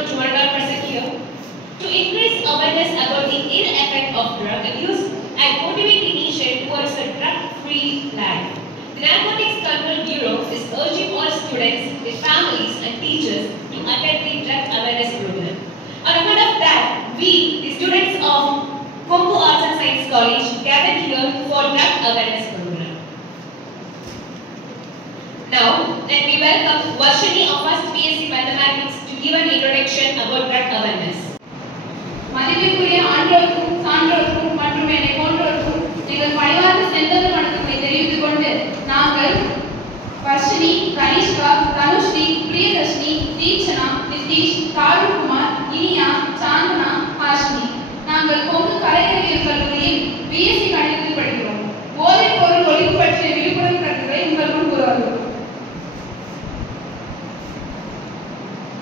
on 200% here. To increase awareness about the ill effect of drug abuse and motivate the nation towards a drug-free life, the Narcotics Control Bureau is urging all students, their families and teachers to attend the drug awareness program. On account of that, we, the students of Kombu Arts and Science College, gathered here for drug awareness program. Now, let me welcome Varshini of First BSc Mathematics to give an introduction about drug awareness. மதிப்பிற்குரிய ஆண்டோருக்கும் சான்றோருக்கும் மற்றும் என்னை போன்றோருக்கும் நீங்கள் பணிவார்ந்த செந்தமிழ் வணக்கங்களை தெரிவித்துக் கொண்டு நாங்கள் வர்ஷினி, கனிஷ்கா, தனுஸ்ரீ, பிரியதர்ஷினி, தீட்சனா, நிதிஷ், தாருண்குமார், இனியா, சாந்தனா, ஹாஷினி நாங்கள் கொங்கு கலையறிவியல் கல்லூரியில் பிஎஸ்சி கணிதத்தில் படிக்கிறோம். போதைப் பொருள் ஒழிப்பு பற்றிய விழிப்புணர்வு கருத்துக்களை உங்கள் முன் கூறுவார்கள்.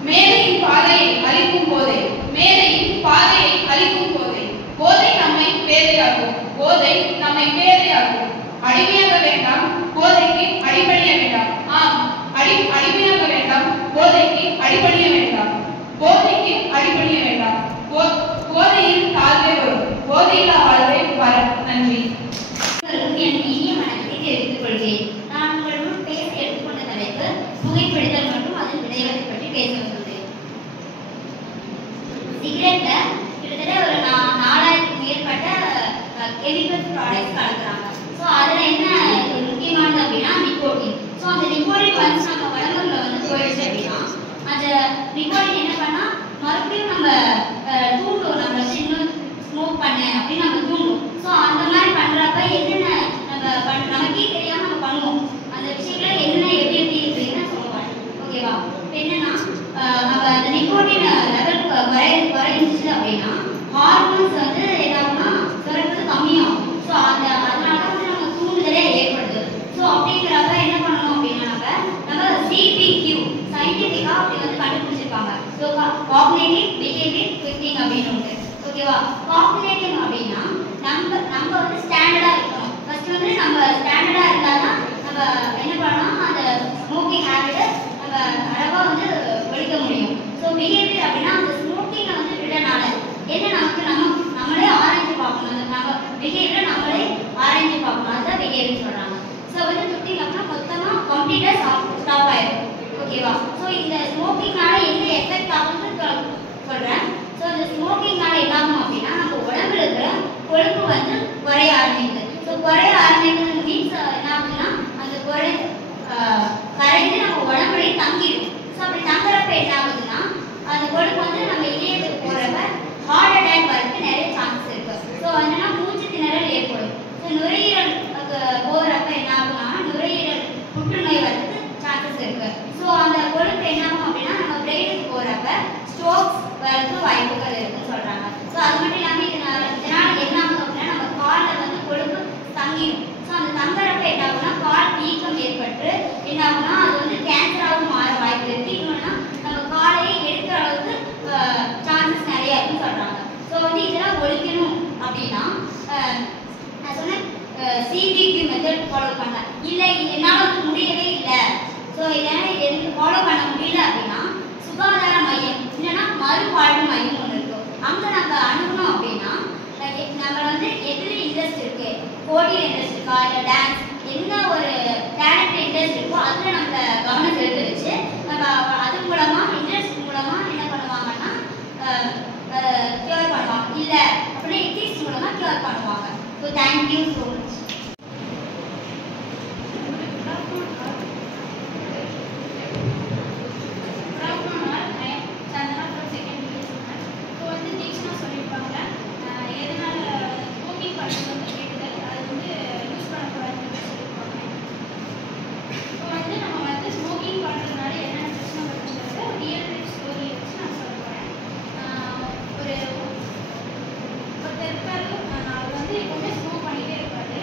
மேதையின் பாதையை அளிக்கும் போதை, மேதையின் பாதையை அளிக்கும் போதை, போதை நம்மை பேதையாக்கும், போதை நம்மை பேதையாக்கும். அடிமையாக வேண்டாம், போதைக்கு அடிபணிய வேண்டாம். ஆம், அடிமையாக வேண்டாம், போதைக்கு அடிபணிய வேண்டாம், போதைக்கு அடிபணிய வேண்டாம். போதையில் தாழ்வே வரும், போதையில்லா வாழ்வே வர. நன்றி. என் இனிய வணக்கத்தை தெரிவித்துக் கொள்கிறேன். நான் உங்களுடன் பேச எடுத்துக்கொண்ட தலைப்பு புகைப்பிடித்தல் மற்றும் அதன் விளைவுகளை பற்றி பேச வந்துள்ளேன். சிகரெட்ல கிட்டத்தட்ட ஒரு 4000க்கும் மேற்பட்ட கெமிக்கல் ப்ராடக்ட்ஸ் கலக்குறாங்க. ஸோ அதில் என்ன ஒரு முக்கியமானது அப்படின்னா நிக்கோட்டின். ஸோ அந்த நிக்கோட்டின் வந்து நம்ம உடம்புல வந்து போயிடுச்சு அப்படின்னா அந்த நிக்கோட்டின் என்ன பண்ணா மறுபடியும் நம்ம தூண்டும், நம்ம இன்னும் ஸ்மோக் பண்ண அப்படின்னு நம்ம தூண்டும். ஸோ அந்த மாதிரி பண்றப்ப என்னென்ன நம்ம நமக்கே தெரியாம நம்ம பண்ணுவோம். அந்த விஷயத்துல என்னென்ன எப்படி எப்படி இருக்குன்னு சொல்லுவாங்க. ஓகேவா? என்னன்னா நம்ம அந்த நிக்கோட்டின் லெவல் குறைஞ்சிச்சு அப்படின்னா ஹார்மோன்ஸ் வந்து என்னாகும்னா சுரக்கிறது கம்மியாகும். ஸோ அதனால வந்து நம்ம தூண்டுதலே ஏற்படுது. ஸோ அப்படிங்கிறப்ப என்ன பண்ணணும் அப்படின்னா நம்ம CPQ சயின்டிஃபிக்கா அப்படி வந்து கண்டுபிடிச்சிருப்பாங்க. ஸோ காக்னிட்டிவ் பிஹேவியர் குவிக்கிங் அப்படின்னு ஒன்று. ஓகேவா? காக்னிட்டிவ் அப்படின்னா நம்ம வந்து ஸ்டாண்டர்டா இருக்கணும். ஃபர்ஸ்ட் வந்து நம்ம ஸ்டாண்டர்டா இருந்தாதான் நம்ம என்ன பண்ணலாம், அந்த ஸ்மோக்கிங் ஹேபிட்டை நம்ம அழகா வந்து ஒழிக்க முடியும். ஸோ பிஹேவியர் அப்படின்னா அந்த ஸ்மோக்கிங்கை வந்து விடனால என்ன நமக்கு நம்மளே ஆராய்ச்சி பார்க்கணும். அந்த நம்ம பிஹேவியரை நம்மளே ஆராய்ச்சி பார்க்கணும். அதுதான் பிஹேவியர் சொல்றாங்க. ஸோ வந்து குக்கிங் அப்படின்னா மொத்தமாக கம்ப்ளீட்டாக ஸ்டாப் ஆயிடும். ஓகேவா? ஸோ இந்த ஸ்மோக்கிங்னால என்ன எஃபெக்ட் ஆகுதுன்னு சொல்றேன். ஸோ இந்த ஸ்மோக்கிங்னால என்ன ஆகும் அப்படின்னா நம்ம உடம்புல இருக்கிற கொழுப்பு வந்து குறைய ஆரம்பிக்குது. ஸோ குறைய ஆரம்பிக்கிறது மீன்ஸ் என்ன ஆகுதுன்னா அந்த கரைந்து நம்ம உடம்புலேயே தங்கிடும். ஸோ அப்படி தங்குறப்ப என்ன ஆகுதுன்னா அந்த கொழுப்பு வந்து நம்ம இதயத்துக்கு போறப்ப ஹார்ட் அட்டாக் வரதுக்கு நிறைய சான்சஸ் இருக்கு. ஸோ என்னன்னா மூச்சு திணறல் ஏற்படும். ஸோ நுரையீரல் போகிறப்ப என்ன ஆகும்னா நுரையீரல் புற்றுநோய் வரதுக்கு சான்சஸ் இருக்கு. ஸோ அந்த கொழுப்பு என்ன ஆகும் அப்படின்னா நம்ம பிரெயினுக்கு போறப்ப ஸ்ட்ரோக்ஸ் வரதுக்கு வாய்ப்புகள் இருக்குன்னு சொல்றாங்க. ஸோ அது மட்டும் இல்லாமல் இதனால என்ன ஆகும் அப்படின்னா நம்ம காலில் வந்து கொழுப்பு தங்கிடும். ஸோ அந்த தங்குறப்ப என்ன ஆகும்னா கால் வீக்கம் ஏற்பட்டு என்ன ஆகும்னா அது வந்து கேன்சராகவும் மாற வாய்ப்பு இருக்கு. இன்னொன்னா நம்ம காலையே எடுக்கிற அளவுக்கு சான்சஸ் நிறைய இருக்குன்னு சொல்றாங்க. ஸோ வந்து இதெல்லாம் ஒழிக்கணும் அப்படின்னா நான் சொன்னேன் CPQ மெத்தட் ஃபாலோ பண்ண இல்லை, என்னால் வந்து முடியவே இல்லை. ஸோ இதனால் எனக்கு ஃபாலோ பண்ண முடியல அப்படின்னா சுகாதார மையம் இல்லைன்னா மறுவாழ்வு மையம் ஒன்று இருக்கும். அங்கே நம்ம அணுகணும் அப்படின்னா நம்ம வந்து எதில் இன்ட்ரெஸ்ட் இருக்கு, போட்டியில் இன்ட்ரெஸ்ட் இருக்கா, இல்லை டான்ஸ் என்ன ஒரு டேலண்ட் இன்ட்ரெஸ்ட் இருக்கோ அதில் நம்ம கவனம் செலுத்த வச்சு நம்ம அது மூலமாக இன்ட்ரெஸ்ட் மூலமாக என்ன பண்ணுவாங்கன்னா கியூர் பண்ணுவாங்க. இல்லை அப்படின்னா எத்திக்ஸ் மூலமாக கியூர் பண்ணுவாங்க. So thank you so much. ஒருத்தர் இருக்காரு, அவர் வந்து எப்பவுமே ஸ்மோக் பண்ணிட்டே இருப்பாரு.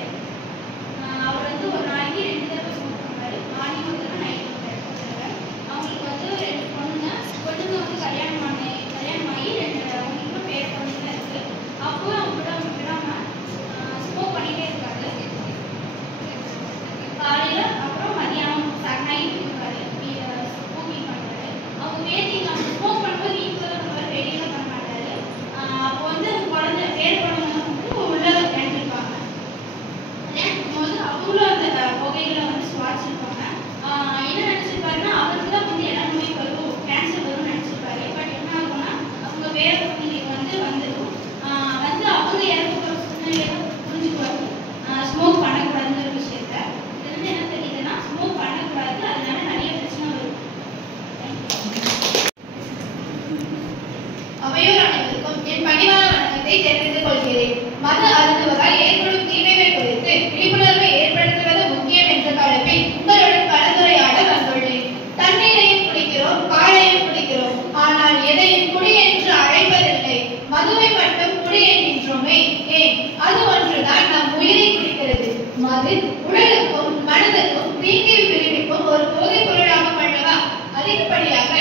அவையோர் அனைவருக்கும் என் பணிவான வணக்கத்தை தெரிவித்துக் கொள்கிறேன். மது அருந்துவதால் ஏற்படும் தீமைகள் குறித்து விழிப்புணர்வை ஏற்படுத்துவது முக்கியம் என்ற தலைப்பில் உங்களுடன் கலந்துரையாட வந்துள்ளேன். தண்ணீரையும் குடிக்கிறோம், பாலையும் குடிக்கிறோம், ஆனால் எதையும் குடி என்று அழைப்பதில்லை. மதுவை மட்டும் குடி என்கின்றோமே, ஏன்? அது ஒன்றுதான் நம் உயிரை குடிக்கிறது. மது உடலுக்கும் மனதுக்கும் தீங்கை விளைவிக்கும் ஒரு போதைப் பொருளாகும் அல்லவா? அதிகப்படியாக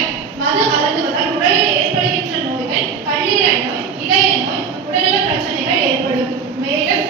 மது அருந்துவதால் உடலில் ஏற்படுகின்ற நோய்கள் கல்லீரல் நோய், இதய நோய், உடல்நல பிரச்சனைகள் ஏற்படும். மேலும்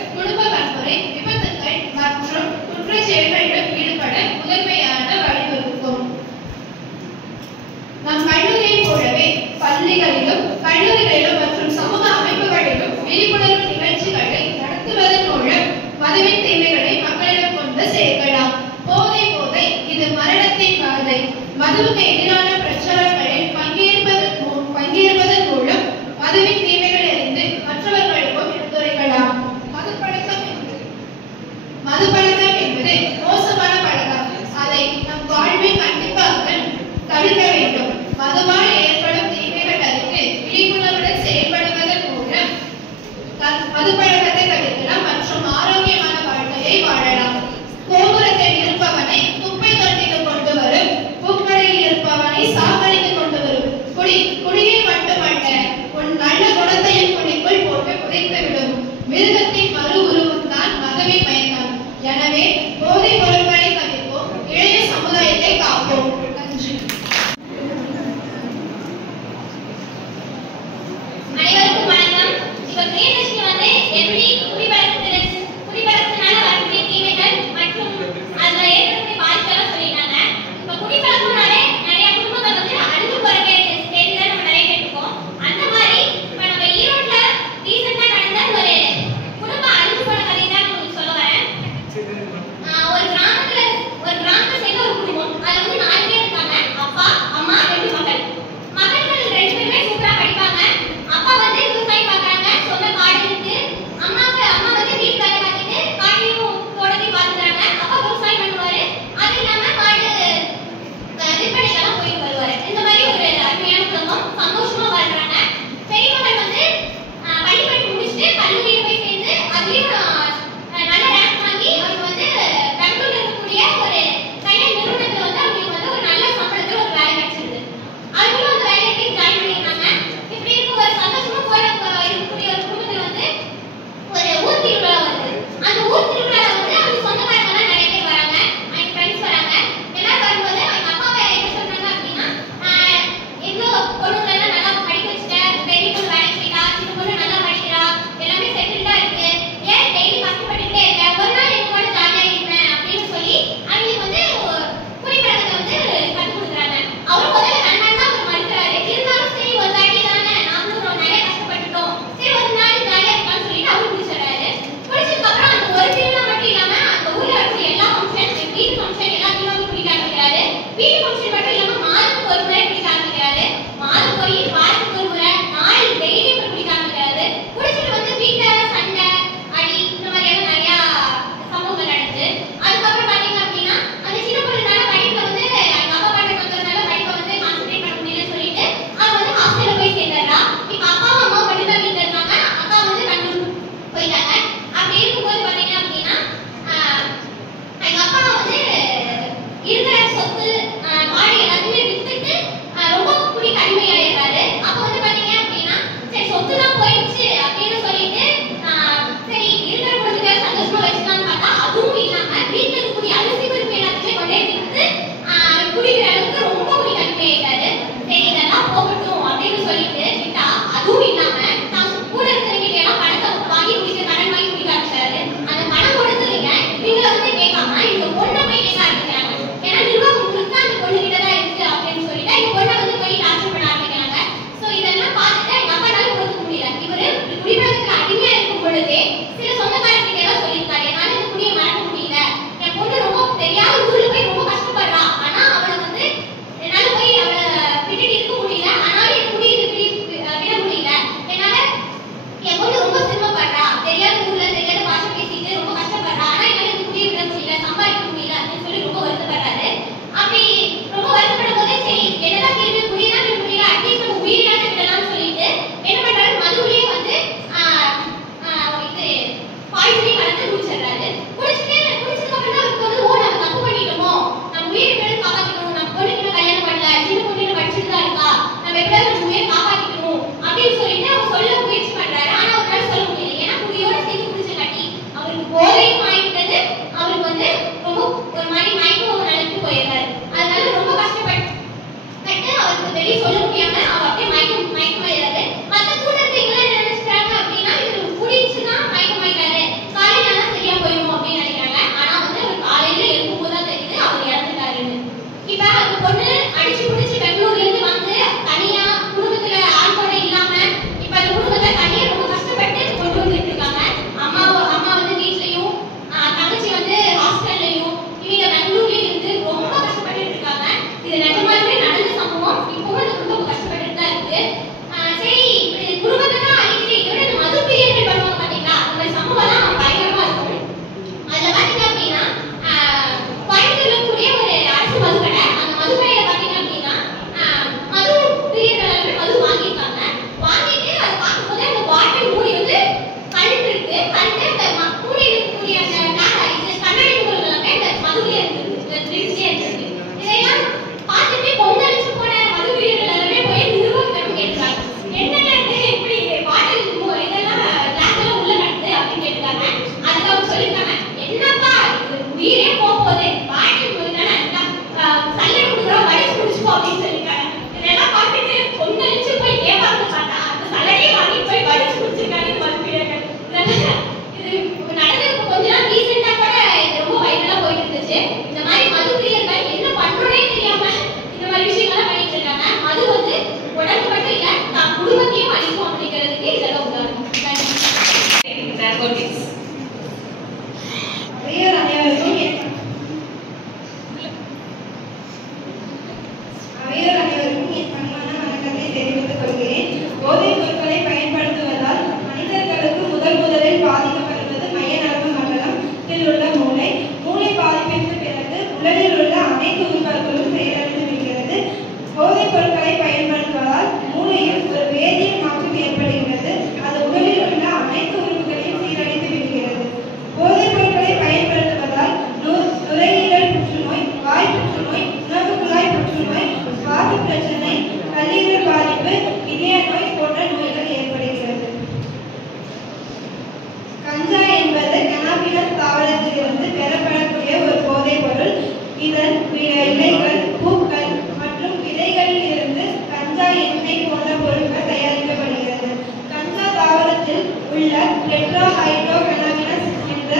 உள்ள டெட்ராஹைட்ரோகனாபினஸ் என்ற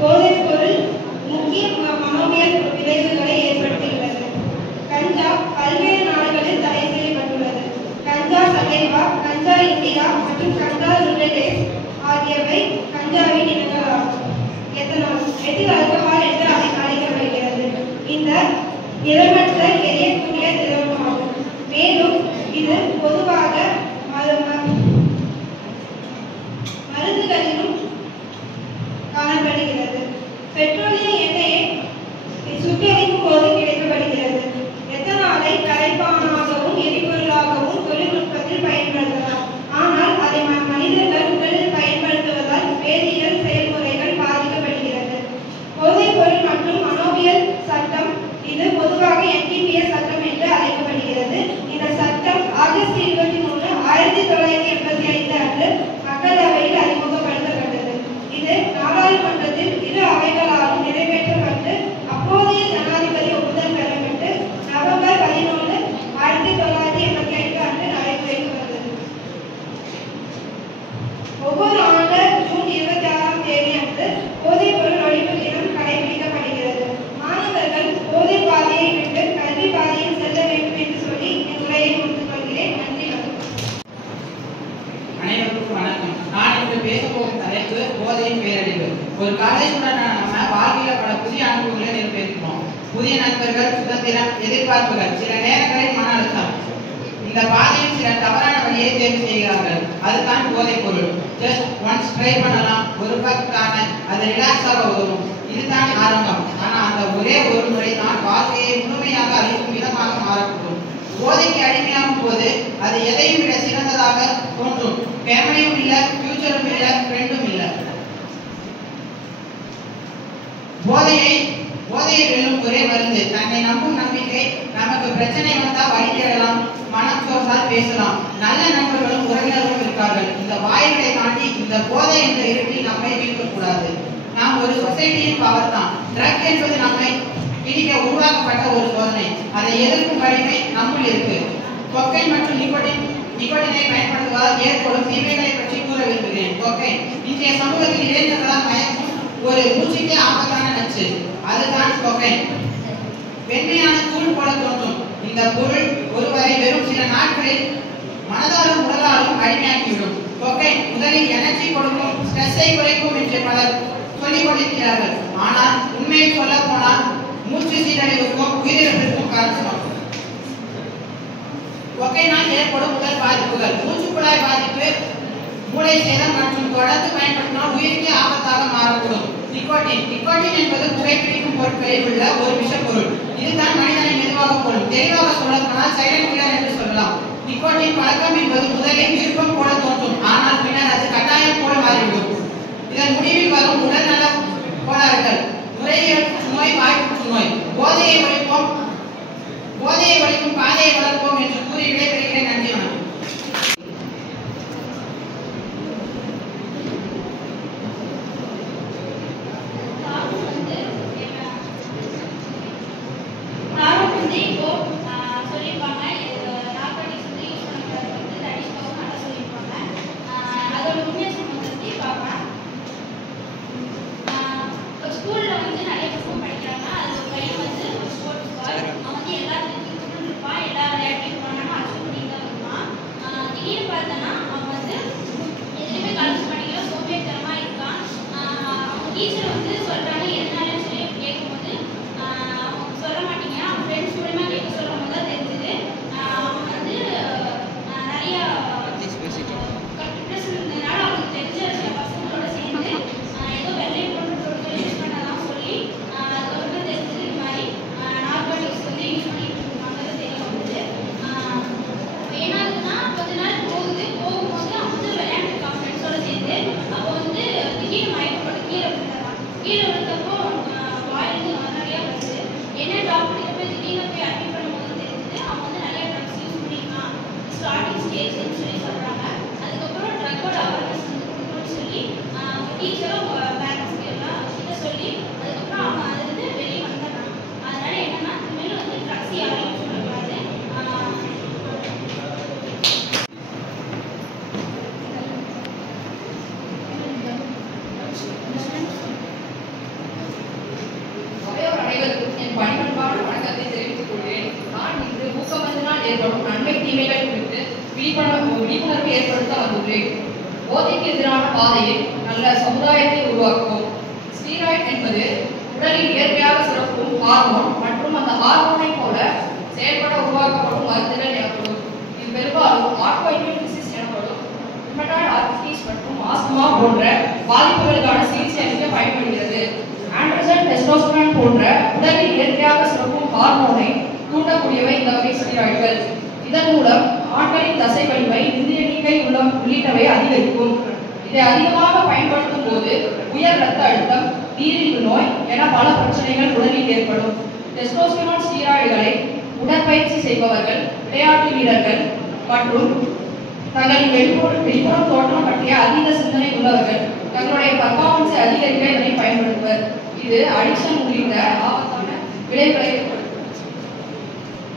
போதைப் பொருள் முக்கிய மனோவியல் விளைவுகளை ஏற்படுத்தியுள்ளது. கஞ்சா பல்வேறு நாடுகளில் தடை செய்யப்பட்டுள்ளது. கஞ்சா சகைவா, கஞ்சா இந்தியா மற்றும் கஞ்சா ருடேஸ் ஆகியவை கஞ்சாவின் இனங்களாகும். எத்தனால் எத்தில் ஆல்கஹால் என்று அழைக்கப்படுகிறது. இந்த நிறமற்ற எரியக்கூடிய திரவமாகும். மேலும் இது பொதுவாக மருந்துகளிலும் காணப்படுகிறது. பெட்ரோலிய எண்ணெயை சுட்டெரிக்கும் போது கிடைக்கப்படுகிறது. எத்தனாலை கரைப்பானாகவும் எரிபொருளாகவும் தொழில்நுட்பத்தில் பயன்படுத்தலாம். ஆனால் அதை மனிதர்கள் உடலில் பயன்படுத்துவதால் வேதியியல் செயல்முறைகள் பாதிக்கப்படுகிறது. போதைப் பொருள் மற்றும் மனோவியல் சட்டம் இது பொதுவாக NTPS சட்டம் என்று அழைக்கப்படுகிறது. இந்த சட்டம் ஆகஸ்ட் 23, 1985 அன்று மக்களவையில் அறிமுகப்படுத்தப்பட்டது. இது நாடாளுமன்றத்தில் இரு அவைகளாலும் நிறைவேற்றப்பட்டு அப்போதைய ஜனாதிபதி ஒப்புதல் பெறப்பட்டு நவம்பர் 11, 1985 அன்று நடைமுறைக்கு வந்தது. ஒவ்வொரு ஆண்டு ஜூன் 26ஆம் தேதி அன்று போதைப் பொருள் ஒழிப்பு தினம் கடைபிடிக்கப்படுகிறது. மாணவர்கள் போதை பாதையை விட்டு கல்வி பாதையில் செல்ல வேண்டும் என்று சொல்லி என் உரையை முடித்துக் கொள்கிறேன். நன்றி. அனைவருக்கும் வணக்கம். நான் இன்று பேச போகும் தலைப்பு போதையின் பேரழிவு. ஒரு காலேஜுடன் நம்ம வாழ்க்கையில பல புதிய அனுபவங்களை நிறைவேற்றுவோம். புதிய நண்பர்கள், சுதந்திரம், எதிர்பார்ப்புகள், சில நேரங்களில் மன அழுத்தம். இந்த பாதையில் சில தவறான வழியை தேர்வு செய்கிறார்கள். அதுதான் போதைப் பொருள். ஜஸ்ட் ஒன்ஸ் ட்ரை பண்ணலாம், ஒரு பக்கான அது ரிலாக்ஸாக உதவும். இதுதான் ஆரம்பம். ஆனா அந்த ஒரே ஒரு முறை தான் வாழ்க்கையை முழுமையாக அழிக்கும் விதமாக மாறக்கூடும். போதைக்கு அடிமையாகும் போது அது எதையும் விட சிறந்ததாக தோன்றும். ஃபேமிலியும் இல்ல, ஃபியூச்சரும் இல்ல, ஃப்ரெண்டும் இல்ல. போதையை வெல்லும் ஒரே மருந்து தன்னை நம்பும் நம்பிக்கை. நமக்கு பிரச்சனை வந்தா வழி தேடலாம், மனம் சோர்ந்தால் பேசலாம். நல்ல நண்பர்களும் உறவினர்களும் இருக்கார்கள். இந்த வாய்களை தாண்டி இந்த போதை என்ற இருட்டில் நம்மை வீழ்த்தக்கூடாது. நாம் ஒரு சொசைட்டியின் பவர் தான். ட்ரக் என்பது நம்மை பிடிக்க உருவாக்கப்பட்ட ஒரு சோதனை. அதை எதிர்க்கும் வலிமை நம்முள் இருக்கு. கொக்கைன் மற்றும் நிக்கோட்டினை பயன்படுத்துவதால் ஏற்படும் தீமைகளை பற்றி கூற விரும்புகிறேன். கொக்கைன் இன்றைய சமூகத்தில் இளைஞர்களால் மயக்கும் ஒரு மூச்சுக்கே ஆபத்தான நச்சு. அதுதான் கொக்கைன். வெண்மையான தூள் போல தோன்றும் இந்த பொருள் ஒருவரை வெறும் சில நாட்களில் மனதாலும் உடலாலும் அடிமையாக்கிவிடும். கொக்கைன் முதலில் எனர்ஜி கொடுக்கும், ஸ்ட்ரெஸ்ஸை குறைக்கும் என்று பலர் சொல்லிக் கொண்டிருக்கிறார்கள். ஆனால் உண்மையை சொல்ல போனால் மூச்சு சீரழிவுக்கும் உயிரிழப்பிற்கும் காரணம். கொக்கையினால் ஏற்படும் உடல் பாதிப்புகள்: மூச்சுக்குழாய் பாதிப்பு, மூளை சேதம் மற்றும் தொடர்ந்து பயன்படுத்தினால் உயிருக்கே ஆபத்தாக மாறக்கூடும். நிக்கோட்டின் என்பது புகைப்பிடிக்கும் பொருட்களில் உள்ள ஒரு விஷப்பொருள். இதுதான் மனிதனை மெதுவாக கொள்ளும். தெளிவாக சொல்லப்போனால் சைலண்ட் கில்லர் என்று சொல்லலாம். நிக்கோட்டின் பழக்கம் என்பது முதலில் விருப்பம் போல தோன்றும், ஆனால் பின்னர் அது கட்டாயம் போல மாறிவிடும். இதன் முடிவில் வரும் உடல்நல கோளாறுகள்: நுரையீரல் புற்றுநோய், வாய் புற்றுநோய். போதையை ஒழிக்கும் பாதையை வளர்ப்போம் என்று கூறி விடைபெறுகிறேன். நன்றி, வணக்கம். போதைக்கு எதிரான பாதையில் நல்ல சமுதாயத்தை உருவாக்கும். ஸ்டீராய்டு என்பது உடலில் இயற்கையாக சுரக்கும் ஹார்மோன் மற்றும் அந்த ஹார்மோனை போல செயல்பட உருவாக்கப்படும் மருந்துகள் எனப்படும். இது பெரும்பாலும் ஆட்டோஇம்யூன் டிசீஸ் எனப்படும் ருமட்டாய்டு ஆர்த்ரைட்டிஸ் மற்றும் ஆஸ்துமா போன்ற பாதிப்புகளுக்கான சிகிச்சை அளிக்க பயன்படுகிறது. ஆண்ட்ரோஜன், டெஸ்டோஸ்டெரான் போன்ற உடலில் இயற்கையாக சுரக்கும் ஹார்மோனை தூண்டக்கூடியவை இந்த வகை ஸ்டீராய்டுகள். இதன் மூலம் ஆண்களின் தசை வலிமை, விந்து எண்ணிக்கை உள்ளிட்டவை அதிகரிக்கும். இதை அதிகமாக பயன்படுத்தும் போது உயர் ரத்த அழுத்தம், நீரிழிவு நோய் என பல பிரச்சனைகள் உடலில் ஏற்படும். டெஸ்டோஸ்டெரான் ஸ்டீராய்டுகளை உடற்பயிற்சி செய்பவர்கள், விளையாட்டு வீரர்கள் மற்றும் தங்களின் வெளிப்புற தோற்றம் பற்றிய அதீத சிந்தனை உள்ளவர்கள் தங்களுடைய பர்ஃபார்மன்ஸை அதிகரிக்க இதனை பயன்படுத்துவர். இது அடிக்ஷன் உள்ளிட்ட ஆபத்தான விளைவுகளை ஏற்படுத்தும்.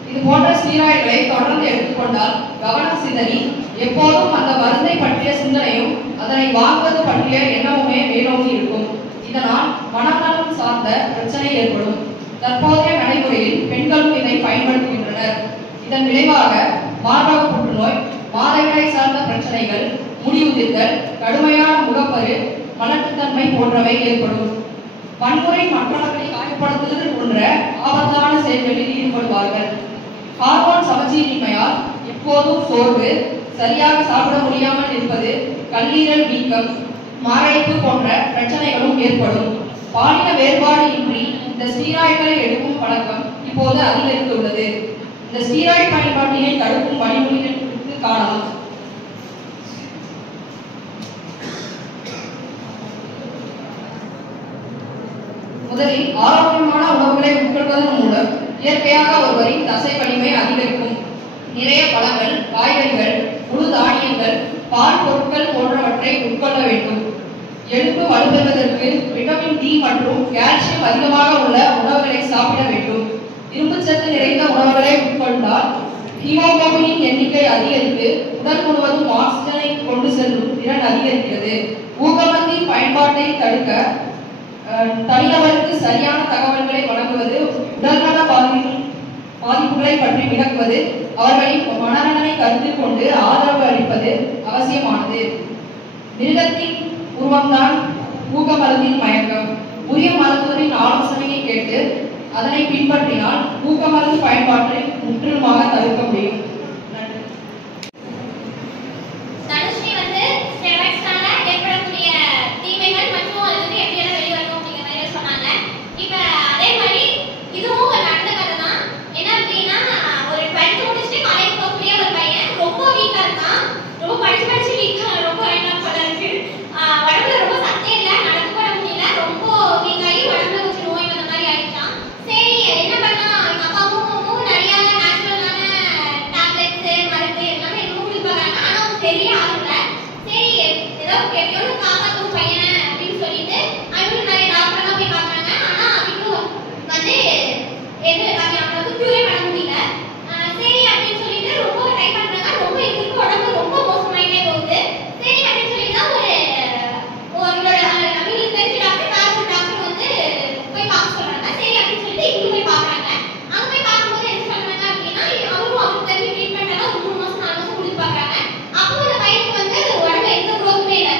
இது போன்ற ஸ்டீராய்டுகளை தொடர்ந்து எடுத்துக்கொண்டால் கவனம் சிதறி எப்போதும் அந்த மருந்தை பற்றிய சிந்தனையும் அதனை வாங்குவது பற்றிய எண்ணமுமே மேலோங்கி இருக்கும். இதனால் மனநலம் சார்ந்த பிரச்சனை ஏற்படும். தற்போதைய நடைமுறையில் பெண்களும் இதை பயன்படுத்துகின்றனர். இதன் விளைவாக மார்பக புற்றுநோய், மாதவிடாய் சார்ந்த பிரச்சனைகள், முடி உதிர்தல், கடுமையான முகப்பரு, மலட்டுத்தன்மை போன்றவை ஏற்படும். வன்முறை, மற்றவர்களை காயப்படுத்துதல் போன்ற ஆபத்தான செயல்களில் ஈடுபடுவார்கள். ஹார்மோன் சமச்சீரின்மையால் எப்போதும் சோர்வு, சரியாக சாப்பிட முடியாமல் இருப்பது, கல்லீரல் வீக்கம், மாரடைப்பு போன்ற பிரச்சனைகளும் ஏற்படும். பாலின வேறுபாடு இன்றி இந்த ஸ்டீராய்டுகளை எடுக்கும் பழக்கம் இப்போது அதிகரித்துள்ளது. இந்த ஸ்டீராய்டு பயன்பாட்டினை தடுக்கும் வழிமுறைகள் குறித்து காணலாம். முதலில் ஆரோக்கியமான உணவுகளை உட்கொள்வதன் மூலம் இயற்கையாக ஒருவரின் தசை வலிமை அதிகரிக்கும். நிறைய பழங்கள், காய்கறிகள், முழு தானியங்கள், பால் பொருட்கள் போன்றவற்றை உட்கொள்ள வேண்டும். எலும்பு வலுப்பெறுவதற்கு விட்டமின் டி மற்றும் கால்சியம் அதிகமாக உள்ள உணவுகளை சாப்பிட வேண்டும். இரும்புச்சத்து நிறைந்த உணவுகளை உட்கொண்டால் ஹீமோகுளோபினின் எண்ணிக்கை அதிகரித்து உடல் முழுவதும் ஆக்சிஜனை கொண்டு செல்லும் திறன் அதிகரிக்கிறது. ஊக்கமருந்தின் பயன்பாட்டை தடுக்க தனிநபருக்கு சரியான தகவல்களை வழங்குவது, உடல்நல பாதிப்புகளை பற்றி விளக்குவது, அவர்களின் மனநலனை கருத்தில் கொண்டு ஆதரவு அளிப்பது அவசியமானது. மிருகத்தின் உருவம்தான் ஊக்கமருந்தின் மயக்கம். உரிய மருத்துவரின் ஆலோசனையை கேட்டு அதனை பின்பற்றினால் ஊக்கமருந்து பயன்பாட்டை முற்றிலுமாக தவிர்க்க முடியும். அப்போ அந்த பையனுக்கு வந்து உடம்புல எந்த குரோத்துமே இல்லை.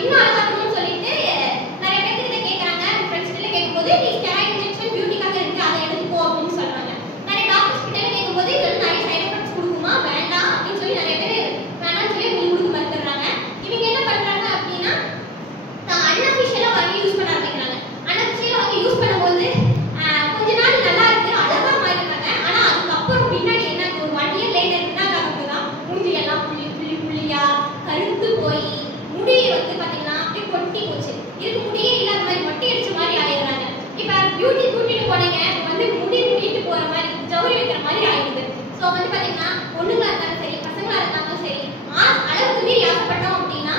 இன்னும் அழகாக்கணும்னு சொல்லிட்டு நிறைய பேர் கிட்ட கேட்கறாங்க. ஃப்ரெண்ட்ஸ் கிட்ட கேட்கும்போது நீ ஸ்டெராய்டு இன்ஜெக்ஷன் பியூட்டிக்காக இருக்கு அதை எடுத்துக்கோ அப்படின்னு சொல்றாங்க. நிறைய டாக்டர்ஸ் கிட்ட கேட்கும்போது இதெல்லாம் நிறைய சைடு எஃபெக்ட்ஸ் கொடுக்குமா வேண்டாம் அப்படின்னு சொல்லி நிறைய பேர் வேணாம்னு சொல்லி கொடுக்க மறுத்துறாங்க. இவங்க என்ன பண்றாங்க அப்படின்னா அன்அஃபிஷியலா வாங்கி யூஸ் பண்ண ஆரம்பிக்கிறாங்க. அன்அஃபிஷியலா வாங்கி யூஸ் பண்ணும்போது கொஞ்ச நாள் நல்லா இருக்கு அழகா மாறிடுறாங்க. ஆனா அதுக்கப்புறம் பின்னாடி என்ன ஒரு 1 இயர் லேட்டர் என்ன ஆகுதுன்னா மூஞ்சி எல்லாம் புள்ளியா கருத்து போய் முடியை வந்து பாத்தீங்கன்னா அப்படியே கொட்டி போச்சு. இதுக்கு முடியே இல்லாத மாதிரி மொட்டை அடிச்ச மாதிரி ஆயிடுறாங்க. இப்ப பியூட்டி கூட்டிட்டு போனீங்க வந்து முடிட்டு போற மாதிரி ஜவுரி வைக்கிற மாதிரி ஆயிடுது. ஸோ வந்து பாத்தீங்கன்னா பொண்ணுங்களா இருந்தாலும் சரி பசங்களா இருந்தாலும் சரி அளவுக்கு மீறி ஆசைப்பட்டோம் அப்படின்னா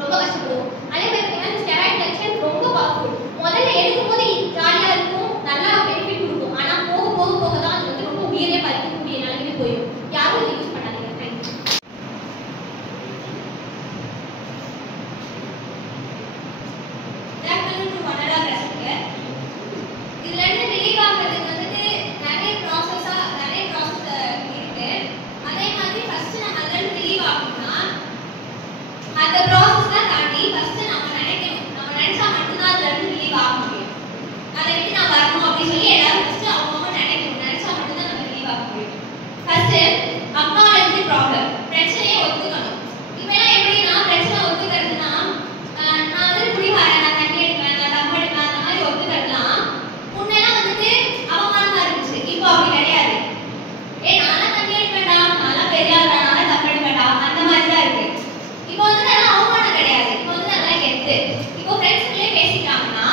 ரொம்ப கஷ்டப்படுவோம். அதே மாதிரி பாத்தீங்கன்னா ஸ்டெராய்டு இன்ஜெக்ஷன் ரொம்ப பவர்ஃபுல். முதல்ல எடுக்கும்போது ஜாலியா இருக்கும் நல்லா பெனிஃபிட் கொடுக்கும். ஆனா போக போக போக தான் அது வந்து ரொம்ப உயிரே பறிக்கக்கூடிய நிலைமைக்கு போயிடும். யாரும் இதை யூஸ் பண்ணாதீங்க. இதுல இருந்து ரிலீவ் ஆகிறதுக்கு வந்துட்டு நிறைய ப்ராசஸ் இருக்கு. அதே மாதிரி ஃபர்ஸ்ட் நம்ம அதுல இருந்து ரிலீவ் ஆகணும்னா அந்த ப்ராசஸ்லாம் தாண்டி ஃபர்ஸ்ட் நம்ம நினைக்கணும். நம்ம நினைச்சா மட்டும்தான் அதுல இருந்து ரிலீவ் ஆக முடியும். அதை விட்டு நான் வரணும் அப்படின்னு சொல்லி எல்லாரும் ஃபர்ஸ்ட் அவங்க நினைக்கணும். நினைச்சா மட்டும்தான் நம்ம ரிலீவ் ஆக முடியும். ஃபர்ஸ்ட் அக்னாலஜ் ப்ராப்ளம், பிரச்சனையை ஒத்துக்கணும். இப்பெல்லாம் எப்படின்னா பிரச்சனை ஒத்துக்கிறதுனா நான் வந்து குடிகாரன், நான் தண்ணி எடுப்பேன், நான் தம் அடிப்பேன், அந்த மாதிரி ஒத்துக்கிறதுலாம் முன்னெல்லாம் வந்துட்டு அவமானமா இருந்துச்சு. இப்போ அப்படி கிடையாது. நான்லாம் தண்ணி எடுப்பேன்டா, நான்லாம் பெரியாரா, நான்லாம் தம் அடிப்பேன்டா, அந்த மாதிரி தான் இருக்கு. இப்போ வந்து அதெல்லாம் அவமானம் கிடையாது. இப்போ வந்து அதெல்லாம் கெத்து. இப்போ ஃப்ரெண்ட்ஸ்குள்ளே பேசிட்டாங்கன்னா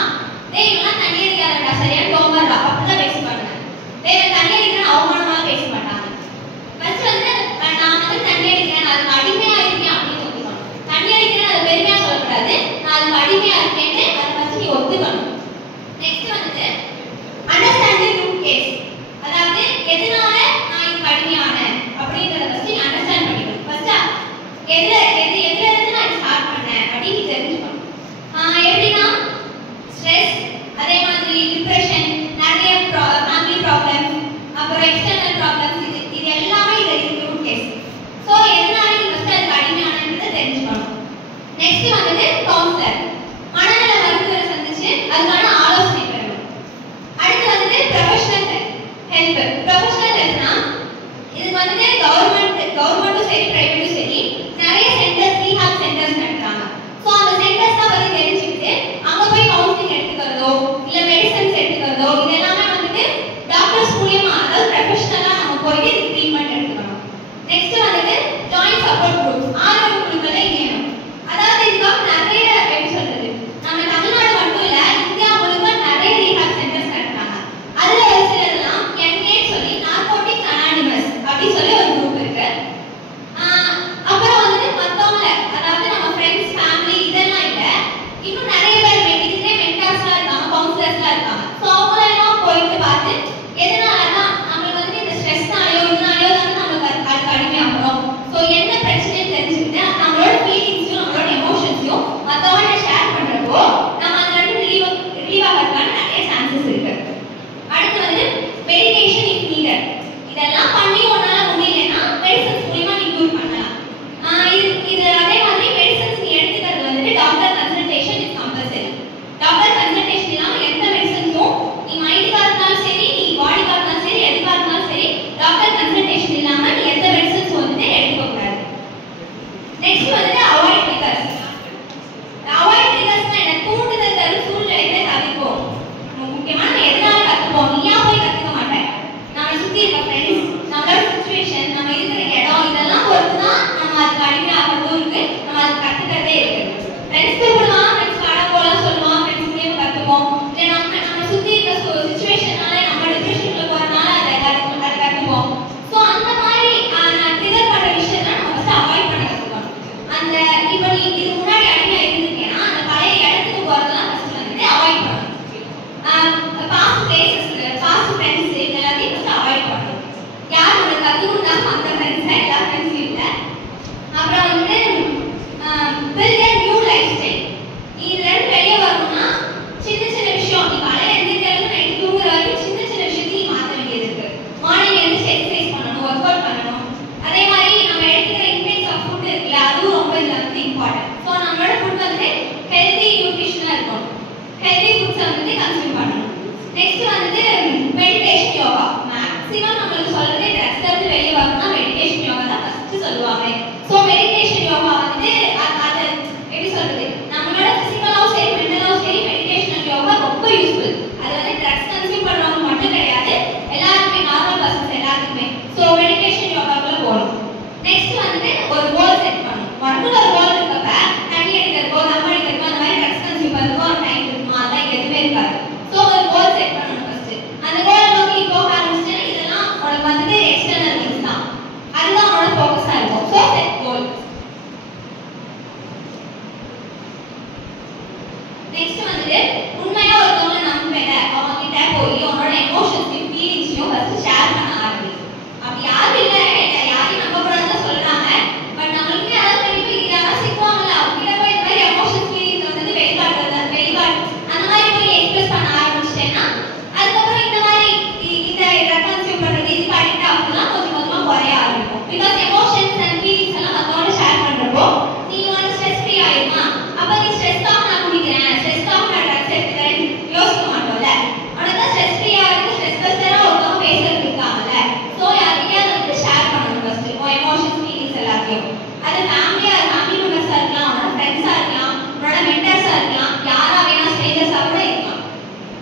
இவங்கெல்லாம் தண்ணி அடிக்காதடா சரியா டோமர்டா அப்படிதான் பேசிப்பாங்க. தண்ணி அடிக்கிறேன் அவமானமாக பேச மாட்டாங்க. ஃபர்ஸ்ட் வந்து நான் வந்து தண்ணி அடிக்கிறேன், நான் அதுக்கு அடிமையா இருக்கேன் அப்படின்னு ஒத்துக்கணும். தண்ணி அடிக்கிறேன் அதை பெருமையா சொல்லக்கூடாது. நான் அதுக்கு அடிமையா இருக்கேன்னு அதை ஃபர்ஸ்ட் நீ ஒத்துக்கணும். நெக்ஸ்ட் வந்துட்டு அண்டர்ஸ்டாண்டிங் ரூட் கேஸ், அதாவது எதனால நான் இதுக்கு அடிமையானேன் அப்படின்றத ஃபர்ஸ்ட் நீ அண்டர்ஸ்டாண்ட் பண்ணிக்கணும். ஃபர்ஸ்ட் எதுல இருந்து நான் ஸ்டார்ட் பண்ணேன் அப்படின்னு தெரிஞ்சுக்கணும். எப்படின்னா ஸ்ட்ரெஸ், அதே மாதிரி டிப்ரெஷன், நிறைய ஃபேமிலி ப்ராப்ளம்ஸ், அப்புறம் எக்ஸ்டர்னல் ப்ராப்ளம்ஸ், இது எல்லாமே இதுக்கு ரூட் கேஸ். ஸோ எதனால நீ ஃபர்ஸ்ட் அதுக்கு அடிமையானன்றதை தெரிஞ்சுக்கணும். நெக்ஸ்ட் வந்துட்டு கவுன்சிலர், மனநல மருத்துவரை சந்திச்சு அதுக்கான ஆலோசனை பெறணும். அடுத்து வந்துட்டு ப்ரொஃபஷனல் ஹெல்ப். ப்ரொஃபஷனல் ஹெல்ப்னா இதுக்கு வந்துட்டு கவர்மெண்ட்டும் சரி பிரைவேட்டும் சரி நிறைய சென்டர்ஸ், ரீஹாப் சென்டர்ஸ் நடத்துறாங்க. ஸோ அந்த சென்டர்ஸ் தான் பற்றி தெரிஞ்சுக்கிட்டு அங்கே போய் கவுன்சிலிங் எடுத்துக்கிறதோ இல்லை மெடிசன்ஸ் எடுத்துக்கிறதோ இது எல்லாமே வந்துட்டு டாக்டர்ஸ் மூலியமா, அதாவது ப்ரொஃபஷனலாக நம்ம போயிட்டு இதுக்கு ட்ரீட்மெண்ட் எடுத்துக்கணும். நெக்ஸ்ட் வந்துட்டு ஜாயிண்ட் சப்போர்ட் குரூப், ஆதரவு குழுக்களை இணையணும். அதாவது இதுக்காக நிறைய எப்படி சொல்றது, நம்ம தமிழ்நாடு மட்டும் இல்லை இந்தியா முழுக்க நிறைய ரீஹாப் சென்டர்ஸ் நடத்துறாங்க. அதில் ஒரு சிலதெல்லாம் NA சொல்லி நார்கோட்டிக்ஸ் அனானிமஸ் அப்படின்னு சொல்லி ஒரு குரூப் இருக்கு. அப்புறம் வந்துட்டு மற்றவங்கள, அதாவது நம்ம ஃப்ரெண்ட்ஸ் ஃபேமிலி இதெல்லாம் இல்லை, இன்னும் நிறைய பேர் இதுலேயே மென்டார்ஸ்லாம் இருக்காங்க, கவுன்சிலர்ஸ்லாம் இருக்காங்க. ஸோ அவங்களெல்லாம் போயிட்டு பார்த்து எதனாலன்னா நம்மளுக்கு வந்துட்டு இந்த ஸ்ட்ரெஸ்னாலையோ இதனாலையோ தானே நம்மளுக்கு அதுக்கு அடிமையாகிறோம். ஸோ என்ன பிரச்சனைன்னு தெரிஞ்சுக்கிட்டு நம்மளோட ஃபீலிங்ஸையும் நம்மளோட எமோஷன்ஸையும் மற்றவங்கள்ட்ட ஷேர் பண்ணுறப்போ நம்ம அதில் இருந்து ரிலீவ் ஆகிறதுக்கான நிறைய சான்சஸ் இருக்கு. அடுத்து வந்து மெடிகேஷன் இஸ் நீடட். இதெல்லாம் பண்ணி உன்னால முடியலன்னா மெடிசன்ஸ் மூலியமா நீ யூஸ் பண்ணலாம். இது அதே மாதிரி மெடிசன்ஸ் நீ எடுத்துக்கிறது வந்துட்டு doctor consultation is compulsory. Doctor consultation இல்லாம எந்த மெடிசன்ஸும் நீ மைண்டுக்காக இருந்தாலும் சரி, நீ பாடிக்காக இருந்தாலும் சரி, எதுக்காக இருந்தாலும் சரி, டாக்டர் கன்சல்டேஷன் இல்லாம நீ எந்த மெடிசன்ஸ் வந்துட்டு எடுத்துக்க கூடாது. நெக்ஸ்ட் வந்துட்டு அவாய்ட் ட்ரிகர்ஸ். அவாய்ட் ட்ரிகர்ஸ்னா என்ன? தூண்டுதல் தரும் சூழ்நிலைகளை தவிர்ப்போம். முக்கியமான எதனால கத்துப்போம், நீயா போய் கத்துக்க மாட்டேன். நம்ம சுத்தி இருக்க ஃப்ரெண்ட்ஸ், நம்மளோட சுச்சுவேஷன், நம்ம இருக்கிற இடம் இதெல்லாம் பொறுத்து தான் நம்ம அதுக்கு அடிமையாகிறதும் இருக்கு, நம்ம அதுக்கு கத்துக்கிறதே இருக்கு. ஃப்ரெண்ட்ஸ் கூப்பிடுவான், ஃப்ரெண்ட்ஸ் கடை போலாம் சொல்லுவான், ஃப்ரெண்ட்ஸ் மூலியமா கத்துப்போம். இல்லை நம்ம சுத்தி இருக்க சுச்சுவேஷனால நம்ம டிப்ரெஷனுக்குள்ள போறதுனால அதை கத்துப்போம். ஸோ அந்த மாதிரி ட்ரிகர் பண்ற விஷயத்தை நம்ம ஃபர்ஸ்ட் அவாய்ட் பண்ண கத்துக்கணும். அந்த இப்போ நீ இது முன்னாடி அடிமையா இருந்திருக்கேன்னா அந்த பழைய இடத்துக்கு போறதெல்லாம் ஃபர்ஸ்ட் வந்துட்டு அவாய்ட் பண்ணணும். பாஸ்ட் பிளேசஸ், பாஸ்ட் ஃப்ரெண்ட்ஸ் எல்லாத்தையும் ஃபர்ஸ்ட் அவாய்ட் பண்ணணும். யார் உங்களுக்கு கற்றுக்கொண்டாலும் அந்த ஃப்ரெண்ட்ஸை எல்லா ஃப்ரெண்ட்ஸும் இல்லை. அப்புறம் வந்துட்டு build a new lifestyle. Consume பண்ணணும். நெக்ஸ்ட் வந்து மெடிடேஷன் யோகா. மேக்ஸிமம் நம்மளுக்கு சொல்றதே ட்ரக்ஸ்ல இருந்து வெளியே வரணும்னா மெடிடேஷன் யோகா தான் ஃபர்ஸ்ட் சொல்லுவாங்க. ஸோ மெடிடேஷன் யோகா வந்து அது எப்படி சொல்றது, நம்மளோட பிசிக்கலாவும் சரி மென்டலாவும் சரி மெடிடேஷன் யோகா ரொம்ப யூஸ்ஃபுல். அது வந்து ட்ரக்ஸ் கன்சியூம் பண்றவங்க மட்டும் கிடையாது, எல்லாருக்குமே நார்மல் பர்சன்ஸ் எல்லாருக்குமே. ஸோ மெடிடேஷன் யோகாக்குள்ள போகணும். நெக்ஸ்ட் வந்து ஒரு கோல் செட் பண்ணணும். உடம்புல ஒரு கோல் இருக்கப்ப தண்ணி எடுக்கிறப்போ தம் அடிக்கிறப்போ அந்த மாதிரி ட்ரக்ஸ் கன்சியூம் பண்ணுறதுக்கு ஒரு டைம் இருக்குமா, அதெல்லாம் எதுவுமே இருக்காது. ஸோ ஒரு கோல் செட் பண்ணணும் ஃபர்ஸ்ட். அந்த கோலை நோக்கி போக ஆரம்பிச்சுன்னா இதெல்லாம் உனக்கு வந்து எக்ஸ்டர்னல் திங்ஸ் தான், அதுதான் உன்னோட ஃபோக்கஸா இருக்கும். ஸோ செட் கோல். நெக்ஸ்ட் வந்து உண்மையா ஒருத்தவங்க நம்பல, அவங்க கிட்ட போய் உன்னோட எமோஷன்ஸையும் ஃபீலிங்ஸையும் ஃபர்ஸ்ட் ஷேர் பண்ண ஆரம்பி. அப்படி யாரும் இல்ல யாரையும் நம்ப கூடாதுன்னு சொல்றாங்க, பட் நம்மளுக்கு யாராவது கண்டிப்பா யாராவது சிக்குவாங்கல்ல, அவங்க கிட்ட போய் இந்த மாதிரி எமோஷன் ஃபீலிங்ஸ் வந்து வெளிக்காட்டு அந்த மாதிரி போய் எக்ஸ்பிரஸ் பண்ண ஆரம்பிச்சிட்டேன்னா அதுக்கப்புறம் இந்த மாதிரி இந்த ட்ரக் கன்சியூம் பண்றது இதுக்கு அடிக்ட் ஆகுதுலாம் கொஞ்சம் கொஞ்சமா குறைய ஆரம்பிக்கும். பிகாஸ் எமோஷன்ஸ் அண்ட் ஃபீலிங்ஸ் எல்லாம் மற்றவங்க ஷேர் பண்றப்போ நீங்க வந்து ஸ்ட்ரெஸ் ஃப்ரீ ஆயிருமா, அப்ப நீ ஸ்ட்ரெஸ்ஸாக நான் குடிக்கிறேன் ஸ்ட்ரெஸ்ஸாக நான் ட்ரக்ஸ் எடுத்துக்கிறேன் யோசிக்க மாட்டோம்ல. உனக்கு ஸ்ட்ரெஸ் ஃப்ரீயா இருக்கு ஸ்ட்ரெஸ் பஸ்டரா ஒருத்தவங்க பேசுறது இருக்காங்கல்ல. ஸோ யார்கிட்டயாவது வந்து ஷேர் பண்ணணும் ஃபர்ஸ்ட் உன் எமோஷன்ஸ் ஃபீலிங்ஸ் எல்லாத்தையும். அது ஃபேமிலி மெம்பர்ஸா இருக்கலாம், உன்னோட ஃப்ரெண்ட்ஸா இருக்கலாம், உன்னோட மென்டர்ஸா இருக்கலாம், யாரா வேணா ஸ்ட்ரேஞ்சர்ஸா கூட இருக்கலாம்.